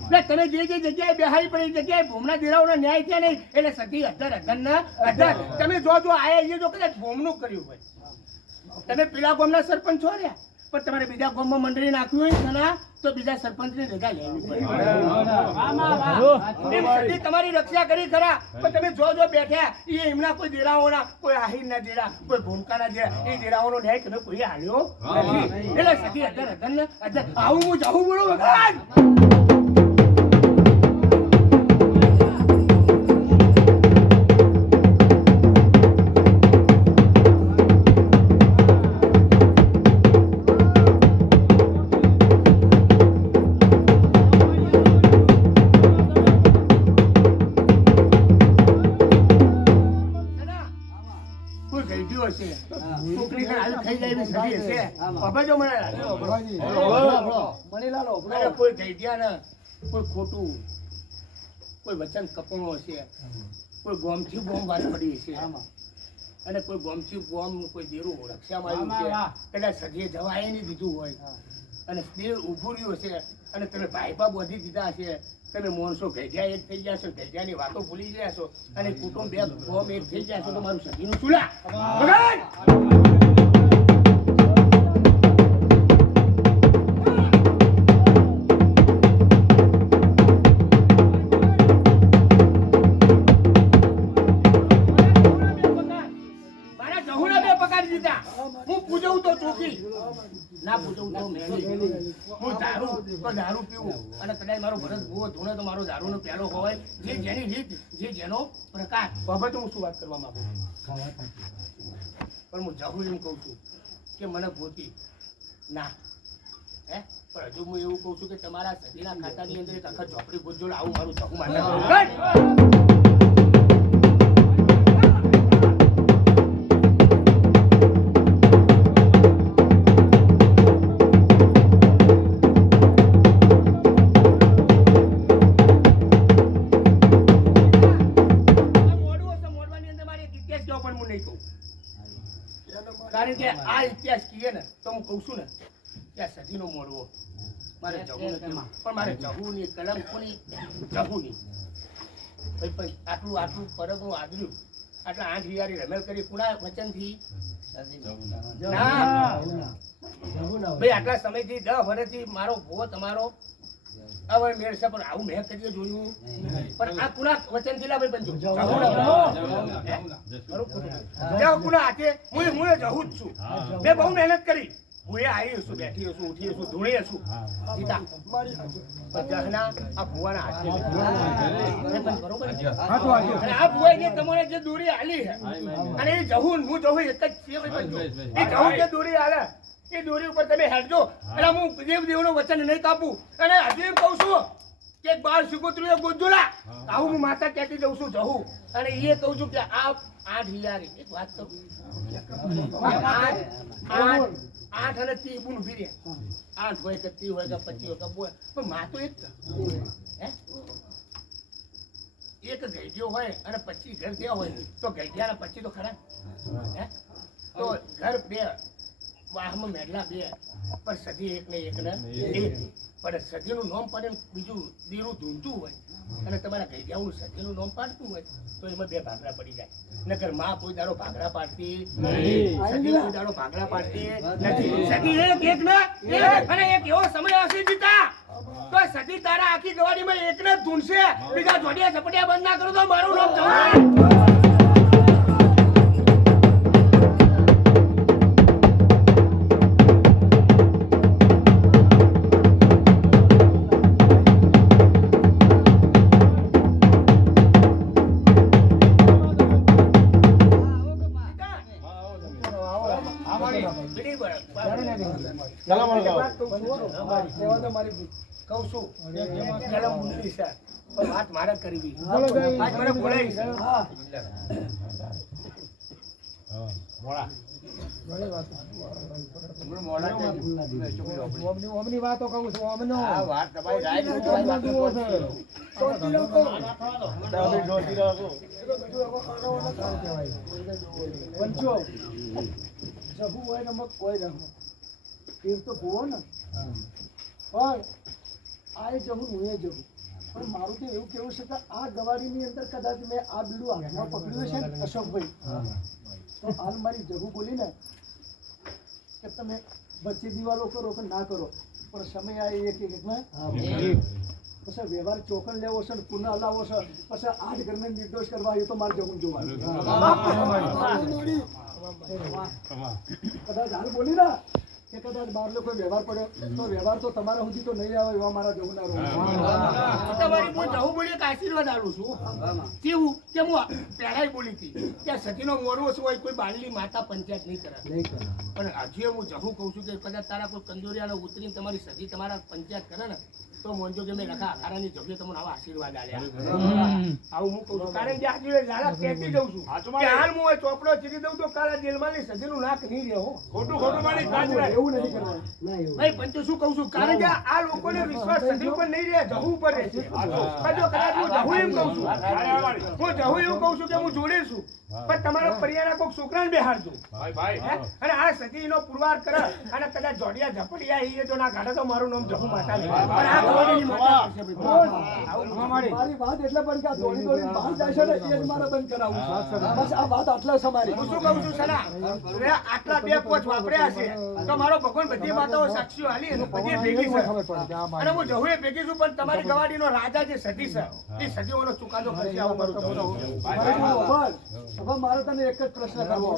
એટલે તમે જે જગ્યાએ બેહાડી પડી એ જગ્યાએ ભોમના દેરાઓના ન્યાય થયા નહીં, એટલે સતી 18 તમે જો આયા એ જો કદાચ ભોમનું કર્યું હોય. તમે પેલા ગામના સરપંચ છો રહ્યા, પણ તમારે બીજા ગામમાં મંડળી નાખ્યું હોય ને તો બીજા સરપંચને ભેગા લેવી પડે. સતી તમારી રક્ષા કરી ખરા, પણ તમે જો બેઠા એ એમના કોઈ દેરાઓના, કોઈ આહિરના દેરા, કોઈ ભૂમકાના દેરા, એ દેરાઓનો ન્યાય તમે કોઈ હાલ્યો નથી. એટલે સતી 18 આવું હું જાઉં બોલો ભગવાન. કોઈ ગઈઢિયા કોઈ ખોટું કોઈ વચન કપણો હશે, કોઈ ગોમથી ગોમ વાત પડી હશે, અને કોઈ ગોમથી ગોમ કોઈ દેરું રક્ષામાં આવ્યું છે, કદાચ સજીએ જવાય નહીં દીધું હોય, અને દેર ઉભું રહ્યું હશે, અને તમે ભાઈપા બોધી દીધા હશે, તમે મોણસો ગઈઢિયા એક થઈ ગયા છો, ગઈઢિયાની વાતો ભૂલી ગયા છો, અને કુટુંબ બે ગોમ એક થઈ ગયા છો, તો મારું સજીનું ચૂલા ના પૂછવું તો મેલી. હું દારૂ પીવું અને કદાચ મારો ભરત ભૂવો ધૂણે તો મારો દારૂનો પ્યાલો હોય, જે જેની રીત, જે જેનો પ્રકાર. બાબત હું શું વાત કરવા માંગુ, પણ હું જહું એમ કહું છું કે મને ગોતી ના હે, પણ હજુ હું એવું કહું છું કે તમારા સદીના ખાતાની અંદર એક આખા ચોપડી ગોતજો, આવું મારું જહું માટે. કારણ કે આ ઇતિહાસ કહીએ ને તો હું કહું છું ને કે આ સદીનો મોડવો મારે જવું નથી, પણ મારે જવું નહીં, કલમ કોની જવું નહીં. ભાઈ આટલું પરગનું આદર્યું, આટલા 8 હિયારી રમેલ કરી કુણા વચનથી ભાઈ આટલા સમયથી 10 વર્ષથી મારો ભૂવો તમારો હવે મેળ છે, પણ આવું મેં કદી જોયું પણ આ કુણા વચનથી લા ભાઈ બનજો કુણા હાથે હું જવું જ છું. મેં બહુ મહેનત કરી, હું આવી છું, બેઠી છું, ઉઠી છું, ધૂણી છું, જીતા જહના આ ભુવાના હાથે બરોબર. અને આ ભુવાએ તમારે જે દોરી હાલી છે અને એ જહું હું જહું એક જ છે, એ જહું જે દોરી હાલે એ દોરી ઉપર તમે હેડજો. એટલે હું દેવનું વચન નહીં કાપું. અને હજુ એમ કહું છું કે બાળ સિકોતરીઓ ગોજોલા આવું હું માતા કહેતી જઉં છું જહું. અને એ કહું છું કે આ 8 હિયારી એક વાત કહું, 8 અને 30 બુન ઉભી રહે, 8 હોય કે 30 હોય કે 25 હોય કે બોય, પણ માં તો એક હે એક ગઈઢિયો હોય અને 25 ઘર થયા હોય તો ગઈઢિયાના 25 તો ખરા હે, તો ઘર બે વાહમાં મેડલા બે પણ સદી એક ને એક ને એક પણ સદીનું નામ પાડે ને બીજું દીરું ધૂમતું હોય અને તમારા ગઈડિયાનું સદીનું નામ પાડતું હોય તો એમાં બે ભાગડા પડી જાય નકર માં કોઈ દાડો ભાગડા પાડતી નથી સદી કોઈ દાડો ભાગડા પાડતી નથી સદી એક ને એક અને એક એવો સમય આવશે જીતા તો સદી તારા આખી ગવાડીમાં એક ને જ ધૂનશે બીજા જોડિયા ઝપડિયા બંધ ના કરો તો મારું નામ જવાય કહું છું પેલા મુંડલી છે પણ વાત મારે કરવી આજ મને બોલાવી છે ઓમની વાતો કહું છું ઓમનો પંચો જબુ હોય ને મગ કોઈ રહો એ તો ભૂવો ને પણ આ જવું હું એ જવું પણ મારું તો એવું કેવું છે કે આ ગવાડીની અંદર કદાચ મેં આ બીડું હાથમાં પકડ્યું છે ને અશોકભાઈ તો હાલ મારી જગુ બોલી ને કે તમે વચ્ચે દિવાલો કરો કે ના કરો પણ સમય આ એક પછી વ્યવહાર ચોકન લેવો છે ને પુનઃ હલાવો છે પછી આઠ ઘરને નિર્દોષ કરવા એ તો મારે જવું જોવાનું કદાચ હાલ બોલી ના કે કદાચ બહાર લોકો વ્યવહાર પડ્યો તો વ્યવહાર તો તમારા સુધી તો નહીં આવે એવા મારા જવું ના તમારી હું જવું બોલી એક આશીર્વાદ આલું છું કેવું કે હું પહેલાય બોલી હતી કે સતીનો મોરવો હોય કોઈ બાળની માતા પંચાયત નહીં કરે પણ હજુ હું જવું કહું છું કે કદાચ તારા કોઈ કંદોરિયાનો ઉતરીને તમારી સતી તમારા પંચાયત કરે ને તો મોનજો કે મેં લખા આખારાની જગ્યાએ તમને આવા આશીર્વાદ આલ્યા આવું હું કહું છું કારણ કે આજે લાલા કહેતી જઉં છું કે હાલ હું ચોપડો ચીરી દઉં તો કાલા જેલમાંની સતીનું નાક નહીં રહે હો ખોટું મારી કાચરાય એવું નહીં કરવાનું ભાઈ પંચો શું કહું છું કારણ કે આ લોકોને વિશ્વાસ સદી ઉપર નહીં રહે જવું ઉપર રહે છે કદાચ હું જવું એમ કહું છું હું જવું એવું કહું છું કે હું જોડે છું પણ તમારા પરિવારના કોઈક છોકરાને બેહાડજો અને આ સદીનો પુરવાર કરે અને કદાચ જોડિયા ઝપડિયા એ જો ના કાઢે તો મારું નામ જહુ માતા નહીં પણ આ ગવાડીની માતા કરશે ભાઈ મારી વાત એટલે પણ કે આ દોડી દોડી બહાર જાય છે ને એ જ મારે બંધ કરાવું બસ આ વાત આટલા સમારી હું શું કહું છું સલા આટલા બે પોચ વાપર્યા છે તો મારો ભગવાન બધી માતાઓ સાક્ષીઓ હાલી એનું બધી ભેગી છે અને હું જહુએ ભેગી છું પણ તમારી ગવાડીનો રાજા જે સદી છે એ સદીઓનો ચુકાદો કરશે આવું મારું હવે મારે તને એક જ પ્રશ્ન કરવો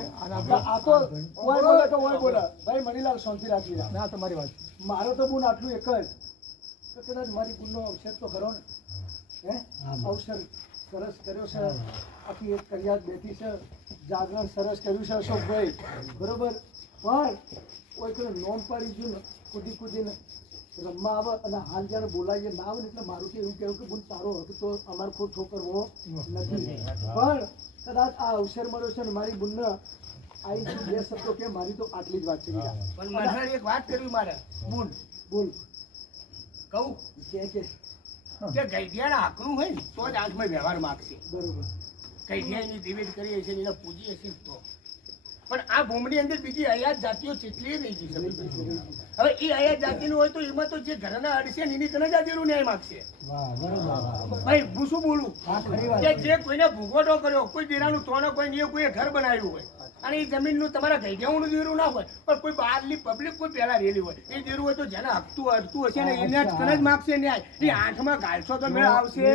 આ તો કોઈ બોલે તો કોઈ બોલે ભાઈ મણીલાલ શાંતિ રાખી ના તમારી વાત મારે તો બુન આટલું એક જ તો કદાચ મારી બુનનો અવસર તો કરો ને હે અવસર સરસ કર્યો છે આખી એક કરિયાત બેઠી છે જાગરણ સરસ કર્યું છે અશોકભાઈ બરોબર પણ કોઈ કોઈ નોમ પાડી ગયું ને કૂદીને રમવા આવે અને હાલ જ્યારે બોલાવીએ ના આવે ને એટલે મારું તો એવું કહેવું કે બુન તારો હક તો અમારે ખોટ ઠોકરવો નથી પણ કદાચ આ અવસર મળ્યો છે ને મારી બુનને આઈ બે શબ્દો કે મારી તો આટલી જ વાત છે પણ મને એક વાત કરવી મારે બુન બોલ કહું કે ગઈડિયાના આકરું હોય ને તો જ આંખમાં વ્યવહાર માગશે બરોબર ગઈડિયાની દિવેટ કરીએ છીએ એને પૂજીએ છીએ તો પણ આ ભૂમની અંદર બીજી અયાત જાતિઓ કેટલી રહી ગઈ છે હવે એ અયાત જાતિનું હોય તો એમાં તો જે ઘરના અડશે ને એની કને જાતિનું ન્યાય માગશે ભાઈ હું શું બોલું કે જે કોઈને ભૂગોટો કર્યો કોઈ દેરાનું તોનો કોઈ નિયમ કોઈ ઘર બનાવ્યું હોય અને એ જમીનનું તમારા ગઈડિયાનું દેરું ના હોય પણ કોઈ બહારની પબ્લિક કોઈ પહેલા રેલી હોય એ દેરું હોય તો જેને અડતું હશે ને એને કને જ માગશે ન્યાય એ આંખમાં ગાલશો તો મેળ આવશે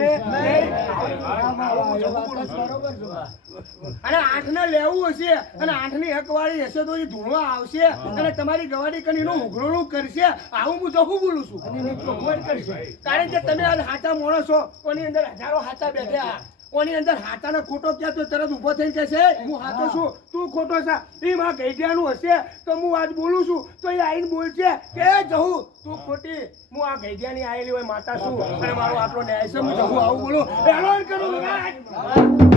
અને આંખને લેવું હશે અને આંખની હકવાળી હશે તો એ ધૂણવા આવશે અને તમારી ગવાડી કરીને એનું ઉઘરોણું કરશે આવું હું ચોખ્ખું બોલું છું કારણ કે તમે આજ હાચા મોણો છો કોની અંદર હજારો હાચા બેઠા કોની અંદર હાચાનો ખોટો ક્યાં તો તરત ઉભો થઈને કહેશે હું હાચો છું તું ખોટો છે એ માં ગઈડિયાનું હશે તો હું આજ બોલું છું તો એ આઈને બોલશે કે જહું તું ખોટી હું આ ગઈડિયાની આવેલી હોય માતા છું અને મારો આટલો ન્યાય છે હું જહું આવું બોલું એલોન કરું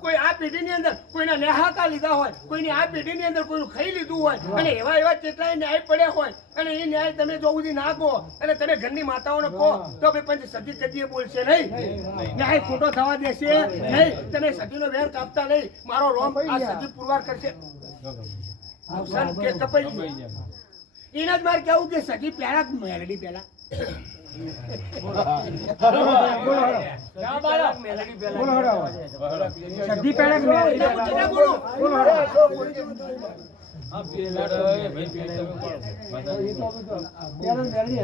કોઈ આ પેઢીની અંદર કોઈના નેહાકા લીધા હોય, કોઈની આ પેઢીની અંદર કોઈનું ખાઈ લીધું હોય, અને એવા કેટલાય ન્યાય પડ્યા હોય, અને એ ન્યાય તમે જો સુધી ના કહો અને તમે ઘરની માતાઓને કહો તો ભાઈ પંચ સતી કદીએ બોલશે નહીં, ન્યાય ખોટો થવા દેશે નહીં, તમે સતીનો વેર કાપતા નહીં, મારો રોમ આ સતી પુરવાર કરશે. કે કપાઈ એના જ મારે કેવું કે સતી પહેલા મેલડી પહેલા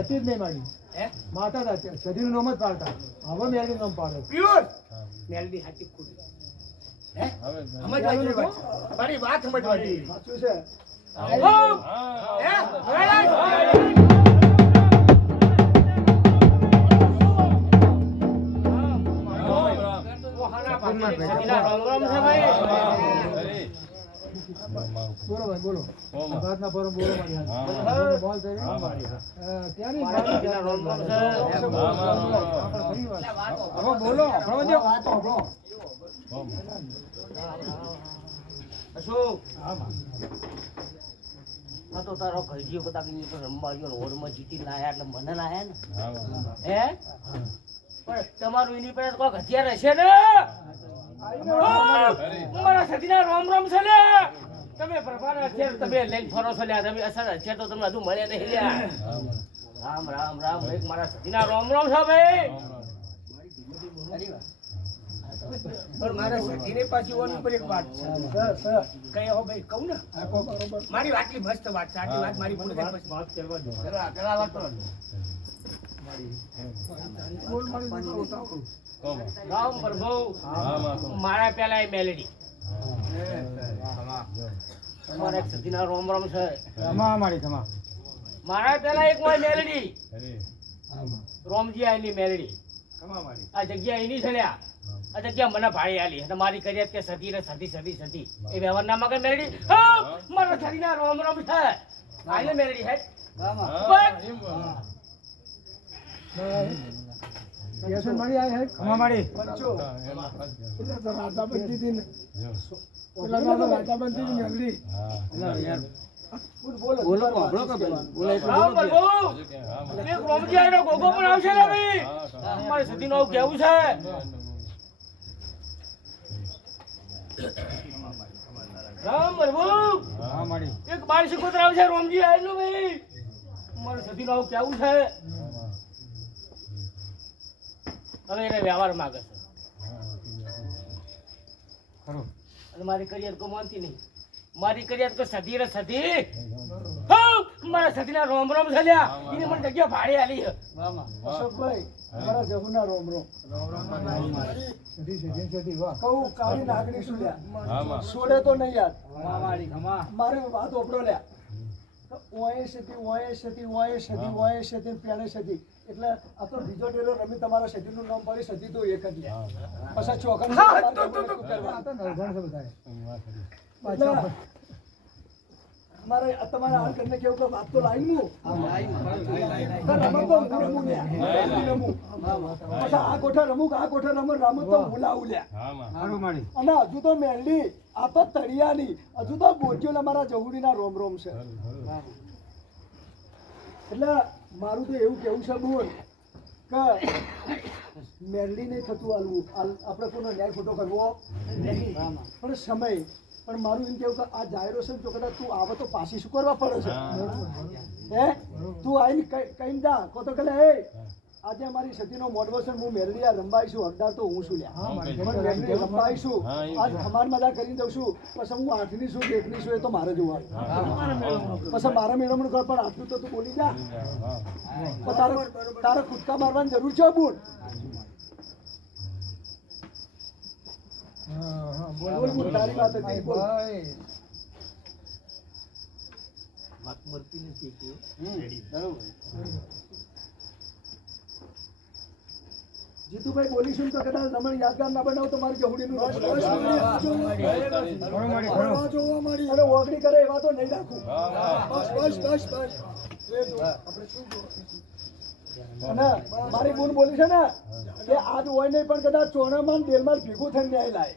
હતી જ નહીં મારી માતા હતા સદીનું નામ જ પાડતા, હવે મેલડી નામ પાડે. પ્યોર મેલડી હાથી ખોટી સમજવા જેવી વાત છે. મારી વાત સમજવા જેવી. સાચું છે. બોલો ભાઈ બોલો. વાતના ફોરમ બોલો મારી હાથ. બોલ થઈ ત્યાંની હવે બોલો આપણો વાત આપણો. અશોક આ તો તારો ઘરજીઓ કદાચ રમવા ગયો ઓરમાં જીતી લાયા એટલે મને લાયા ને હે પણ તમારું એની પર કોઈક હથિયાર હશે ને મારા સતીના રોમ રોમ છે ને તમે પ્રભાના હથિયાર તમે લઈને ફરો છો લ્યા તમે અસર હથિયાર તો તમને હજુ મળ્યા નહીં લ્યા રામ રામ રામ એક મારા સતીના રોમ રોમ છે ભાઈ પણ મારા સતીને પાછી ઓની ઉપર એક વાત છે કઈ હો ભાઈ કહું ને મારી આટલી મસ્ત વાત છે આટલી વાત મારી પૂરી વાત કરવા દો પેલા વાત કરો રામ પ્રભુ મારા પેલા એ મેલેડી તમારા એક સતીના રોમ રોમ છે મારા પેલા એક હોય મેલેડી રોમજી આની મેલેડી આ જગ્યા એની છે લ્યા આ જગ્યા મને ભાઈ આલી અને મારી કરી કે સતી ને સતી સતી સતી એ વ્યવહાર ના મગર મેલેડી મારા સતીના રોમ રોમ છે આને મેલેડી હે કેસન મારી આય હે ખમા મારી પંચો એટલે રાજા બનતી હતી ને પેલા રાજા બનતી હતી મેલડી બોલો બોલો બોલો કે બોલો રામ પ્રભુ એક રોમજી આનો ગોગો પણ આવશે ને ભાઈ મારી સતીનો કેવું છે રામ પ્રભુ હા મારી એક બાર સિકોતર આવશે રોમજી આયનો ભાઈ મારી સતીનો કેવું છે હવે એને વ્યવહાર માંગે છે અને મારી કરિયર કો માનતી નહીં મારી કરિયર કો સતી રે સતી મારા સતીના રોમ રોમ ચાલ્યા એને મને જગ્યા ભાડે આલી અશોકભાઈ મારા જહુના રોમ રોમ સતી સતી સતી વાહ કહું કાળી નાગણી શું લ્યા છોડે તો નહીં યાર મારે વાત ઓપડો લ્યા ઓય સતી પેણે સતી એટલે આ તો બીજો ડેલો રમી તમારા સતીનું નામ પડી સતી તો એક જ લ્યા પછી ચોકન મારે તમારે હાલ કરીને કેવું કે વાત તો લાઈન આ કોઠા રમુક આ કોઠા રમો રમત તો ભૂલાવું લ્યા અને હજુ તો મેલડી આ તો તળિયાની હજુ તો બોટીઓ અમારા જહુડીના રોમ રોમ છે એટલે મારું તો એવું કેવું છે બોલ કે મેલડી નહીં થતું હાલવું આપણે કોઈનો ન્યાય ખોટો કરવો પણ સમય પણ મારું એમ કેવું કે આ જાહેરો છે તો કદાચ તું આવે તો પાછી શું કરવા પડે છે હે તું આવીને કઈ જા કો તો કે હે આજે અમારી સતીનો મોડવો છે હું મેલડીયા રંબાઈશું હકદાર તો હું છું લ્યા મેલડી રંબાઈશું આજ ખમાર મજા કરી દઉં છું પછી હું 8ની છું 1ની છું એ તો મારે જોવાનું પછી મારે મેળવણું કર પણ આટલું તો તું બોલી જા તારે કૂદકા મારવાની જરૂર છે બોલ બોલ તારી વાત હતી બોલ વાત મળતી નથી કે જીતુભાઈ બોલીશું તો કદાચ રમણ યાદગાર ના બનાવ તો મારી જહુડીનું અને ઓગણી કરે એવા તો નહીં રાખું બસ અને મારી બૂન બોલી છે ને કે આજ હોય નહીં પણ કદાચ ચોણામાં દેલમાં ભેગું થઈને ન્યાય લાય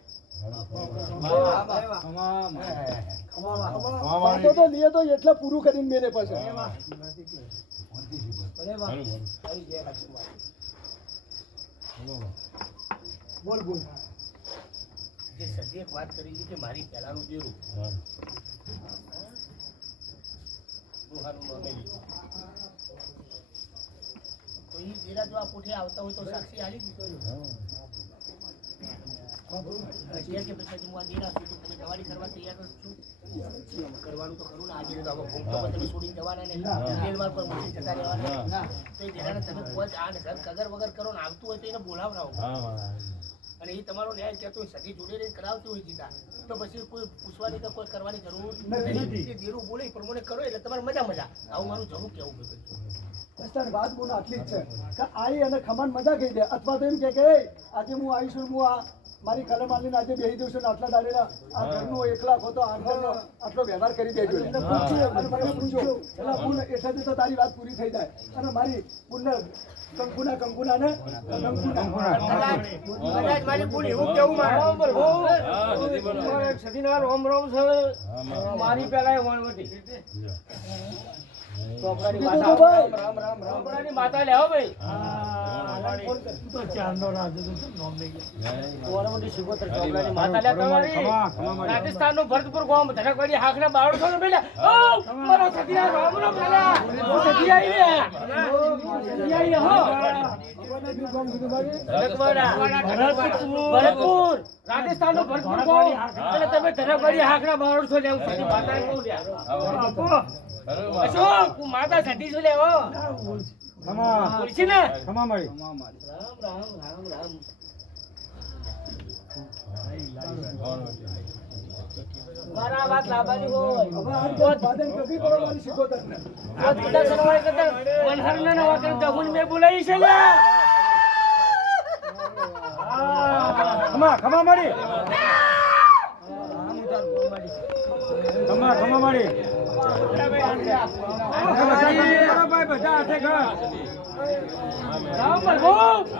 વાતો તો લીએ તો એટલે પૂરું કરીને મેલે પછી બોલ બોલ જે સજી એક વાત કરી છે કે મારી પહેલાનું દેરું દુહાનું નામે લીધું. તો ઈ દેરા જો આ પૂઠે આવતા હોય તો સાક્ષી આલી દીધો કે પછી હું આ દેરા છું તો તમે દવાડી કરવા તૈયાર જ છું? કરવાનું તો ખરું ને. આજે તો આવો ભૂમકો પર તમે છોડીને જવાના નહીં, રેલમાર્ગ પર મૂકી જતા રહેવાના. તો એ દેરાને તમે કોઈ આ કગર વગર કરો ને આવતું હોય તો એને બોલાવરાવો. અને એ તમારો ન્યાય કહેતો હોય સગી જોડે રહીને કરાવતી હોય જીતા તો પછી કોઈ પૂછવાની કે કોઈ કરવાની જરૂર નથી. એ દેરું બોલે એ પ્રમાણે કરો એટલે તમારે મજા મજા. આવું મારું જરૂર કેવું ભાઈ. દોસ્તાર વાત બોલ આટલી જ છે કે આઈ અને ખમાન મજા કહી દે અથવા તો એમ કે આજે હું આવીશું હું આ મારી કલમ આલીને આજે બેસી દઉં છું ને આટલા દાડેના આ ઘરનું એકલા ખોતો આટલો વ્યવહાર કરી દેજો અને મને પૂછો એલા પૂન એટલે તો તારી વાત પૂરી થઈ જાય અને મારી પૂનને કંકુના ને કદાચ મારી ભૂલ એવું કેવું મારે સદીના રોમ રોમ છે મારી પેલા વણવટી ચોપડાની માતા રામ રામ ચોપડાની માતા લેવો ભાઈ તો ચારનો રાજ વણવટી શિકોતર ચોપડાની માતા લે તમારી રાજસ્થાનનું ભરતપુર ગામ ધનકવાડી હાકના 1200 નો બેલા ઓ મારો સદીના રોમ રોમ પેલા સદી આવી રે હો ભરતપુર રાજસ્થાનનું ભરતપુર ગામ એટલે તમે ધનકવાડી હાકના 1200 લેવું સદી માતા કહું લ્યા અશોક હું માતા સતી છું લેવો બોલશી ને રામ રામ મારા વાત લાવવાની હોય બાદન કભી કરો મારી શિકોતર ને વાત બધા કરવાય કરતા મનહર ને નવા કર દહુન મે બોલાઈ છે લ્યા ખમા મારી ખમા મારી ભાઈ બધા હાથે ઘર રામ પ્રભુ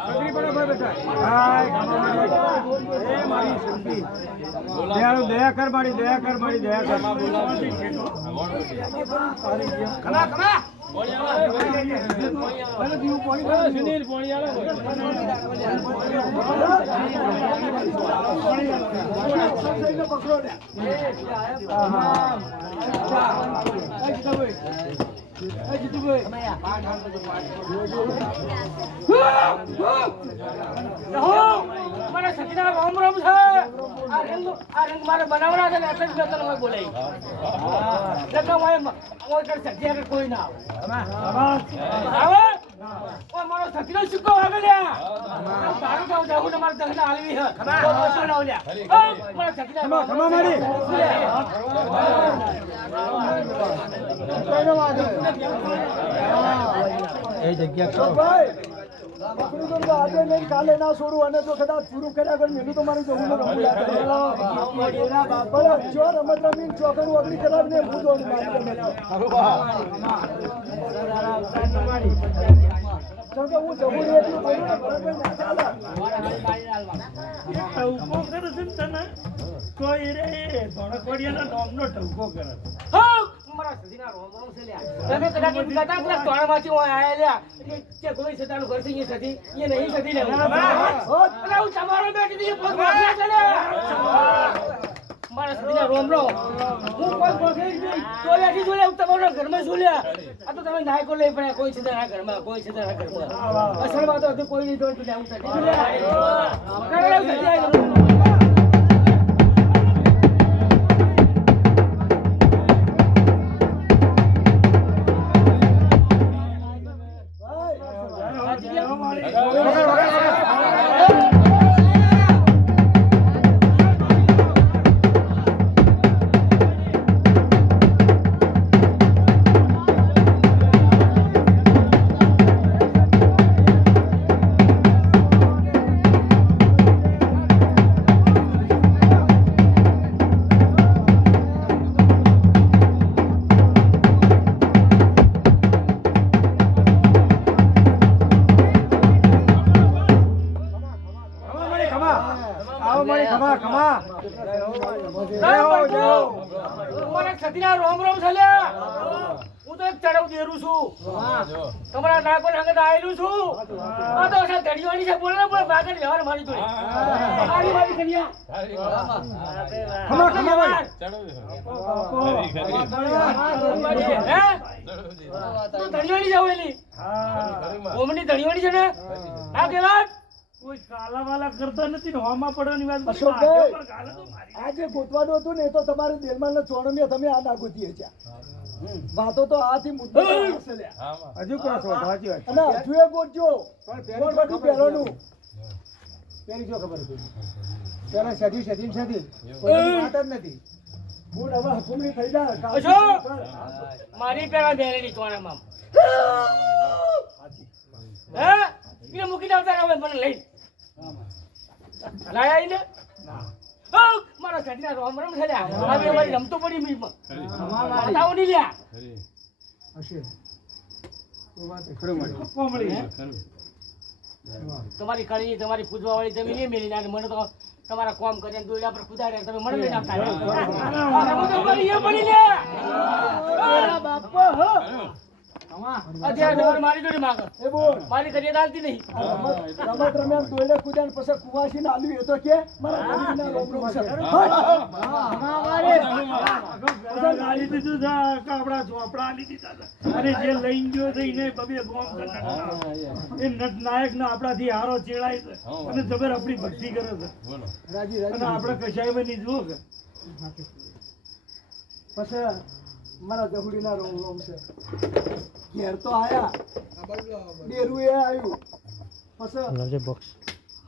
પકડી પડો ભાઈ બધા હાય એ મારી શક્તિ દયા કર મારી દયા કર ખમા સુનિલ પોણી આલો પકડો ને મારા સતીના રોમ રોમ છે આ રંગ મારે બનાવવાના છે ને એટલે જ મેં તને બોલાઈ કોઈ ના આવે ઓ મારો સતીનો સિક્કો વાગે લ્યા તારું કામ જાવું ને મારે દહને આલવી હે મારા સતીના ખમા મારી એ જગ્યા ભાઈ પકડું તો આજે નહીં કાલે ના છોડું અને જો કદાચ પૂરું કર્યા કર મેલું તો મારું જવું ને જો રમત રમીને ચોકડ વગડી કરાવીને હું જો કે હું જવું એટલું બોલું ને બરાબર ના ચાલે ટવકો કરે છે ને તને કોઈ રે ધોળકવાડિયાના નામનો ટવકો કરે મારા સદીના રોમ રોમ છે લ્યા તમે કદાચ એમ કહેતા કે તોણમાંથી હું આયા લ્યા એટલે કે કોઈ સતાનું ઘર છે એ સદી એ નહીં સદી લેવું એટલે હું તમારો બેટી દીધી પોત માફિયા છે લ્યા મારા સદીના રોમ રોમ હું પોત માફિયા તો બેઠી છું લ્યા તમારા ઘરમાં છું લ્યા આ તો તમે નાયકો લઈ પડ્યા કોઈ સદાના ઘરમાં કોઈ સદાના ઘરમાં અસલ વાત હતી કોઈ નહીં તો લ્યા હું સદી છું લ્યા તમારા સતીના રોમ રોમ છે લ્યા. હું તો એક ચડવ દેરું છું. તમારા નાકોર હંગત આયેલું છું. આ તો અસલ ધડીવાળી છે, બોલે ને બોલે ભાગર વ્યવહાર મારી જોડે. મારી મારી કન્યા. હે? તું ધડીવાળી છે ઓલી? ઓમની ધડીવાળી છે ને? આ કેવા? કોઈ કાલાવાલા કરતા નથી ને હોમાં પડવાની વાત બધી અશોકભાઈ. માથે પર ગાલે તો મારી. આ જે ગોતવાનું હતું ને એ તો તમારે દિલમાં ચોણમિયા તમે આ ના ગોતીએ છે. વાતો તો આથી મુદ્દો હશે લ્યા. હજુ ક્યાં છો સાચી વાત અને હજુ એ ગોતજો પણ બધું પહેલોનું પેલી જો ખબર હતી પેલા સદી કોઈ વાત જ નથી હું હવે હુકુમની થઈ જાય અશોક! મારી પેલા બેરેની ચોણામાં. હે? એને મૂકીને આવતા રહો મને લઈ. લાયા ઈને? હઉ! મારા સતીના રોમ રોમ છે લ્યા. હવે અમારી રમતો પડી મીટમાં. બતાવો નહીં લ્યા. કોમળી. તમારી કણી તમારી પૂજવા વાળી તમે એ મેલી નાખી. મને તો તમારા કોમ કરીને દોડ્યા પર કુદાડ્યા તમે મને લઈને આવતા રહ્યા. રમતો પડી એ પડી લ્યા. અત્યારે ડોર મારી જોડે માગો. એ બોલ મારી કરીએ ચાલતી નહીં. રમત રમ્યા દોડે કૂદ્યા ને પછી કુવાસીને આલ્યું એ તો કે મારા ગરીબના રોમ રોમ છે. ગાલી દીધું છે, કાપડા ચોપડા આલી દીધા છે. અને જે લઈને ગયો છે એને બબે ગોમ કરતા એ નાયક ના આપણાથી હારો ચેડાય છે અને જબર આપણી ભક્તિ કરે છે રાજી અને રાજી આપણે કશાયમાં નહીં જુઓ કે પછી મારા જહુડીના રોમ રોમ છે. ઘેર તો આયા ડેરું એ આવ્યું પછી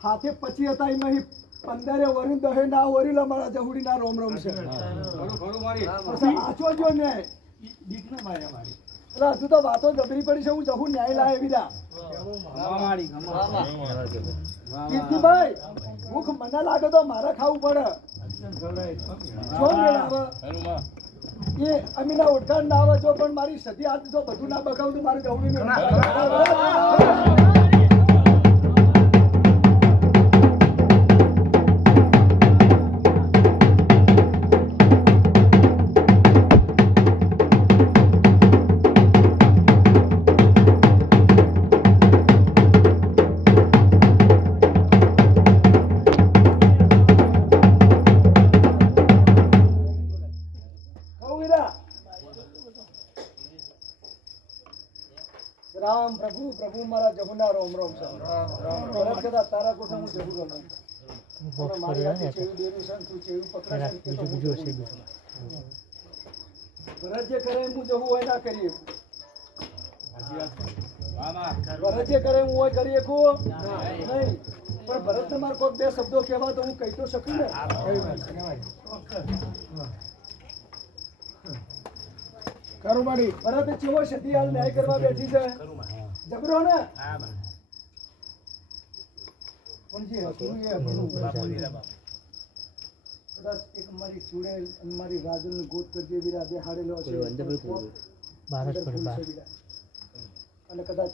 હાથે પછી હતા એમાં 15 વરી 10 ના વરી મારા જહુડીના રોમ રોમ છે. પછી આચો જો ન્યાય બીક ના માર્યા મારી એટલે હજુ તો વાતો જબરી પડી છે. હું જહુ ન્યાય લાવે વિના કીર્તિભાઈ ભૂખ મને લાગે તો મારે ખાવું પડે. જો મેળ આવે એ અમીના ઓળખાણ ના આવે જો પણ મારી સતી હાથ જો બધું ના બગાવું તો મારે જવું નહીં. રામ પ્રભુ પ્રભુ મારા જહુના રોમ રોમ છે. ભરત કદા તારા કોઠે હું જહુ રોમ રોમ. મારી હાથે ચેવું દેરું છે ને તું ચેવું પકડાશે તે તો હું જહુ રોમ. ભરત જે કરે હું જહુ હોય ના કરીએ. ભરત જે કરે હું હોય કરીએ કો નહીં. પણ ભરત ને મારે કોઈક બે શબ્દો કહેવા તો હું કહી તો શકું ને. કરુમાડી ભરત ચેવો સતી હાલ ન્યાય કરવા બેઠી છે. જબરો ને પણ જે હતું એ હતું. કદાચ એક મારી ચૂડેલ અને મારી રાજન ગોત કરજે વીરા બે હાડેલો હશે અને કદાચ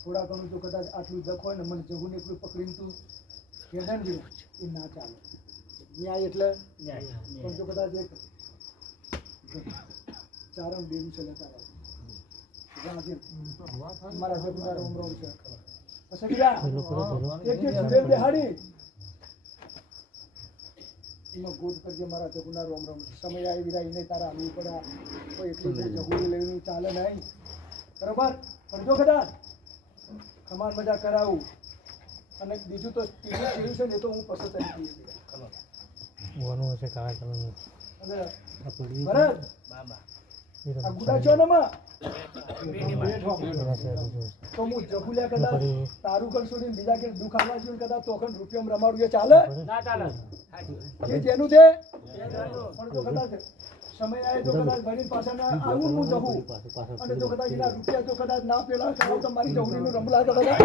થોડા ઘણું જો કદાચ આટલું દખ હોય ને મને જવું ને એકલું પકડીને તું ખેડાણ દે એ ના ચાલે. ન્યાય એટલે ન્યાય. પણ જો કદાચ એક ચારણ દેવું છે લેતા મારા જગના રોમ રોમ છે. પછી બીજા એક જે ચૂડેલ બેહાડી એમાં ગોત કરજે મારા જગના રોમ રોમ. સમય આવી વિરા એને તારા હાલવું પડે. કોઈ એટલી જગુડી લઈને ચાલે નહીં બરોબર. પણ જો કદાચ ખમાન મજા કરાવું અને બીજું તો ટીવી ચીડ્યું છે ને એ તો હું પસંદ કરી ભરત આ ગુડા છો ને માં તો હું જગુલ્યા કદાચ તારું કર છોડીને બીજા કે દુઃખ આવવા જોઈએ કદાચ તોખણ રૂપિયામાં રમાડું એ ચાલે ના ચાલે. એ જેનું છે પણ જો કદાચ સમય આવે તો કદાચ ભણીને પાછા ના આવું હું જવું અને જો કદાચ એના રૂપિયા જો કદાચ ના પેલા કરાવ તો મારી જવડીનું રમલા તો બધા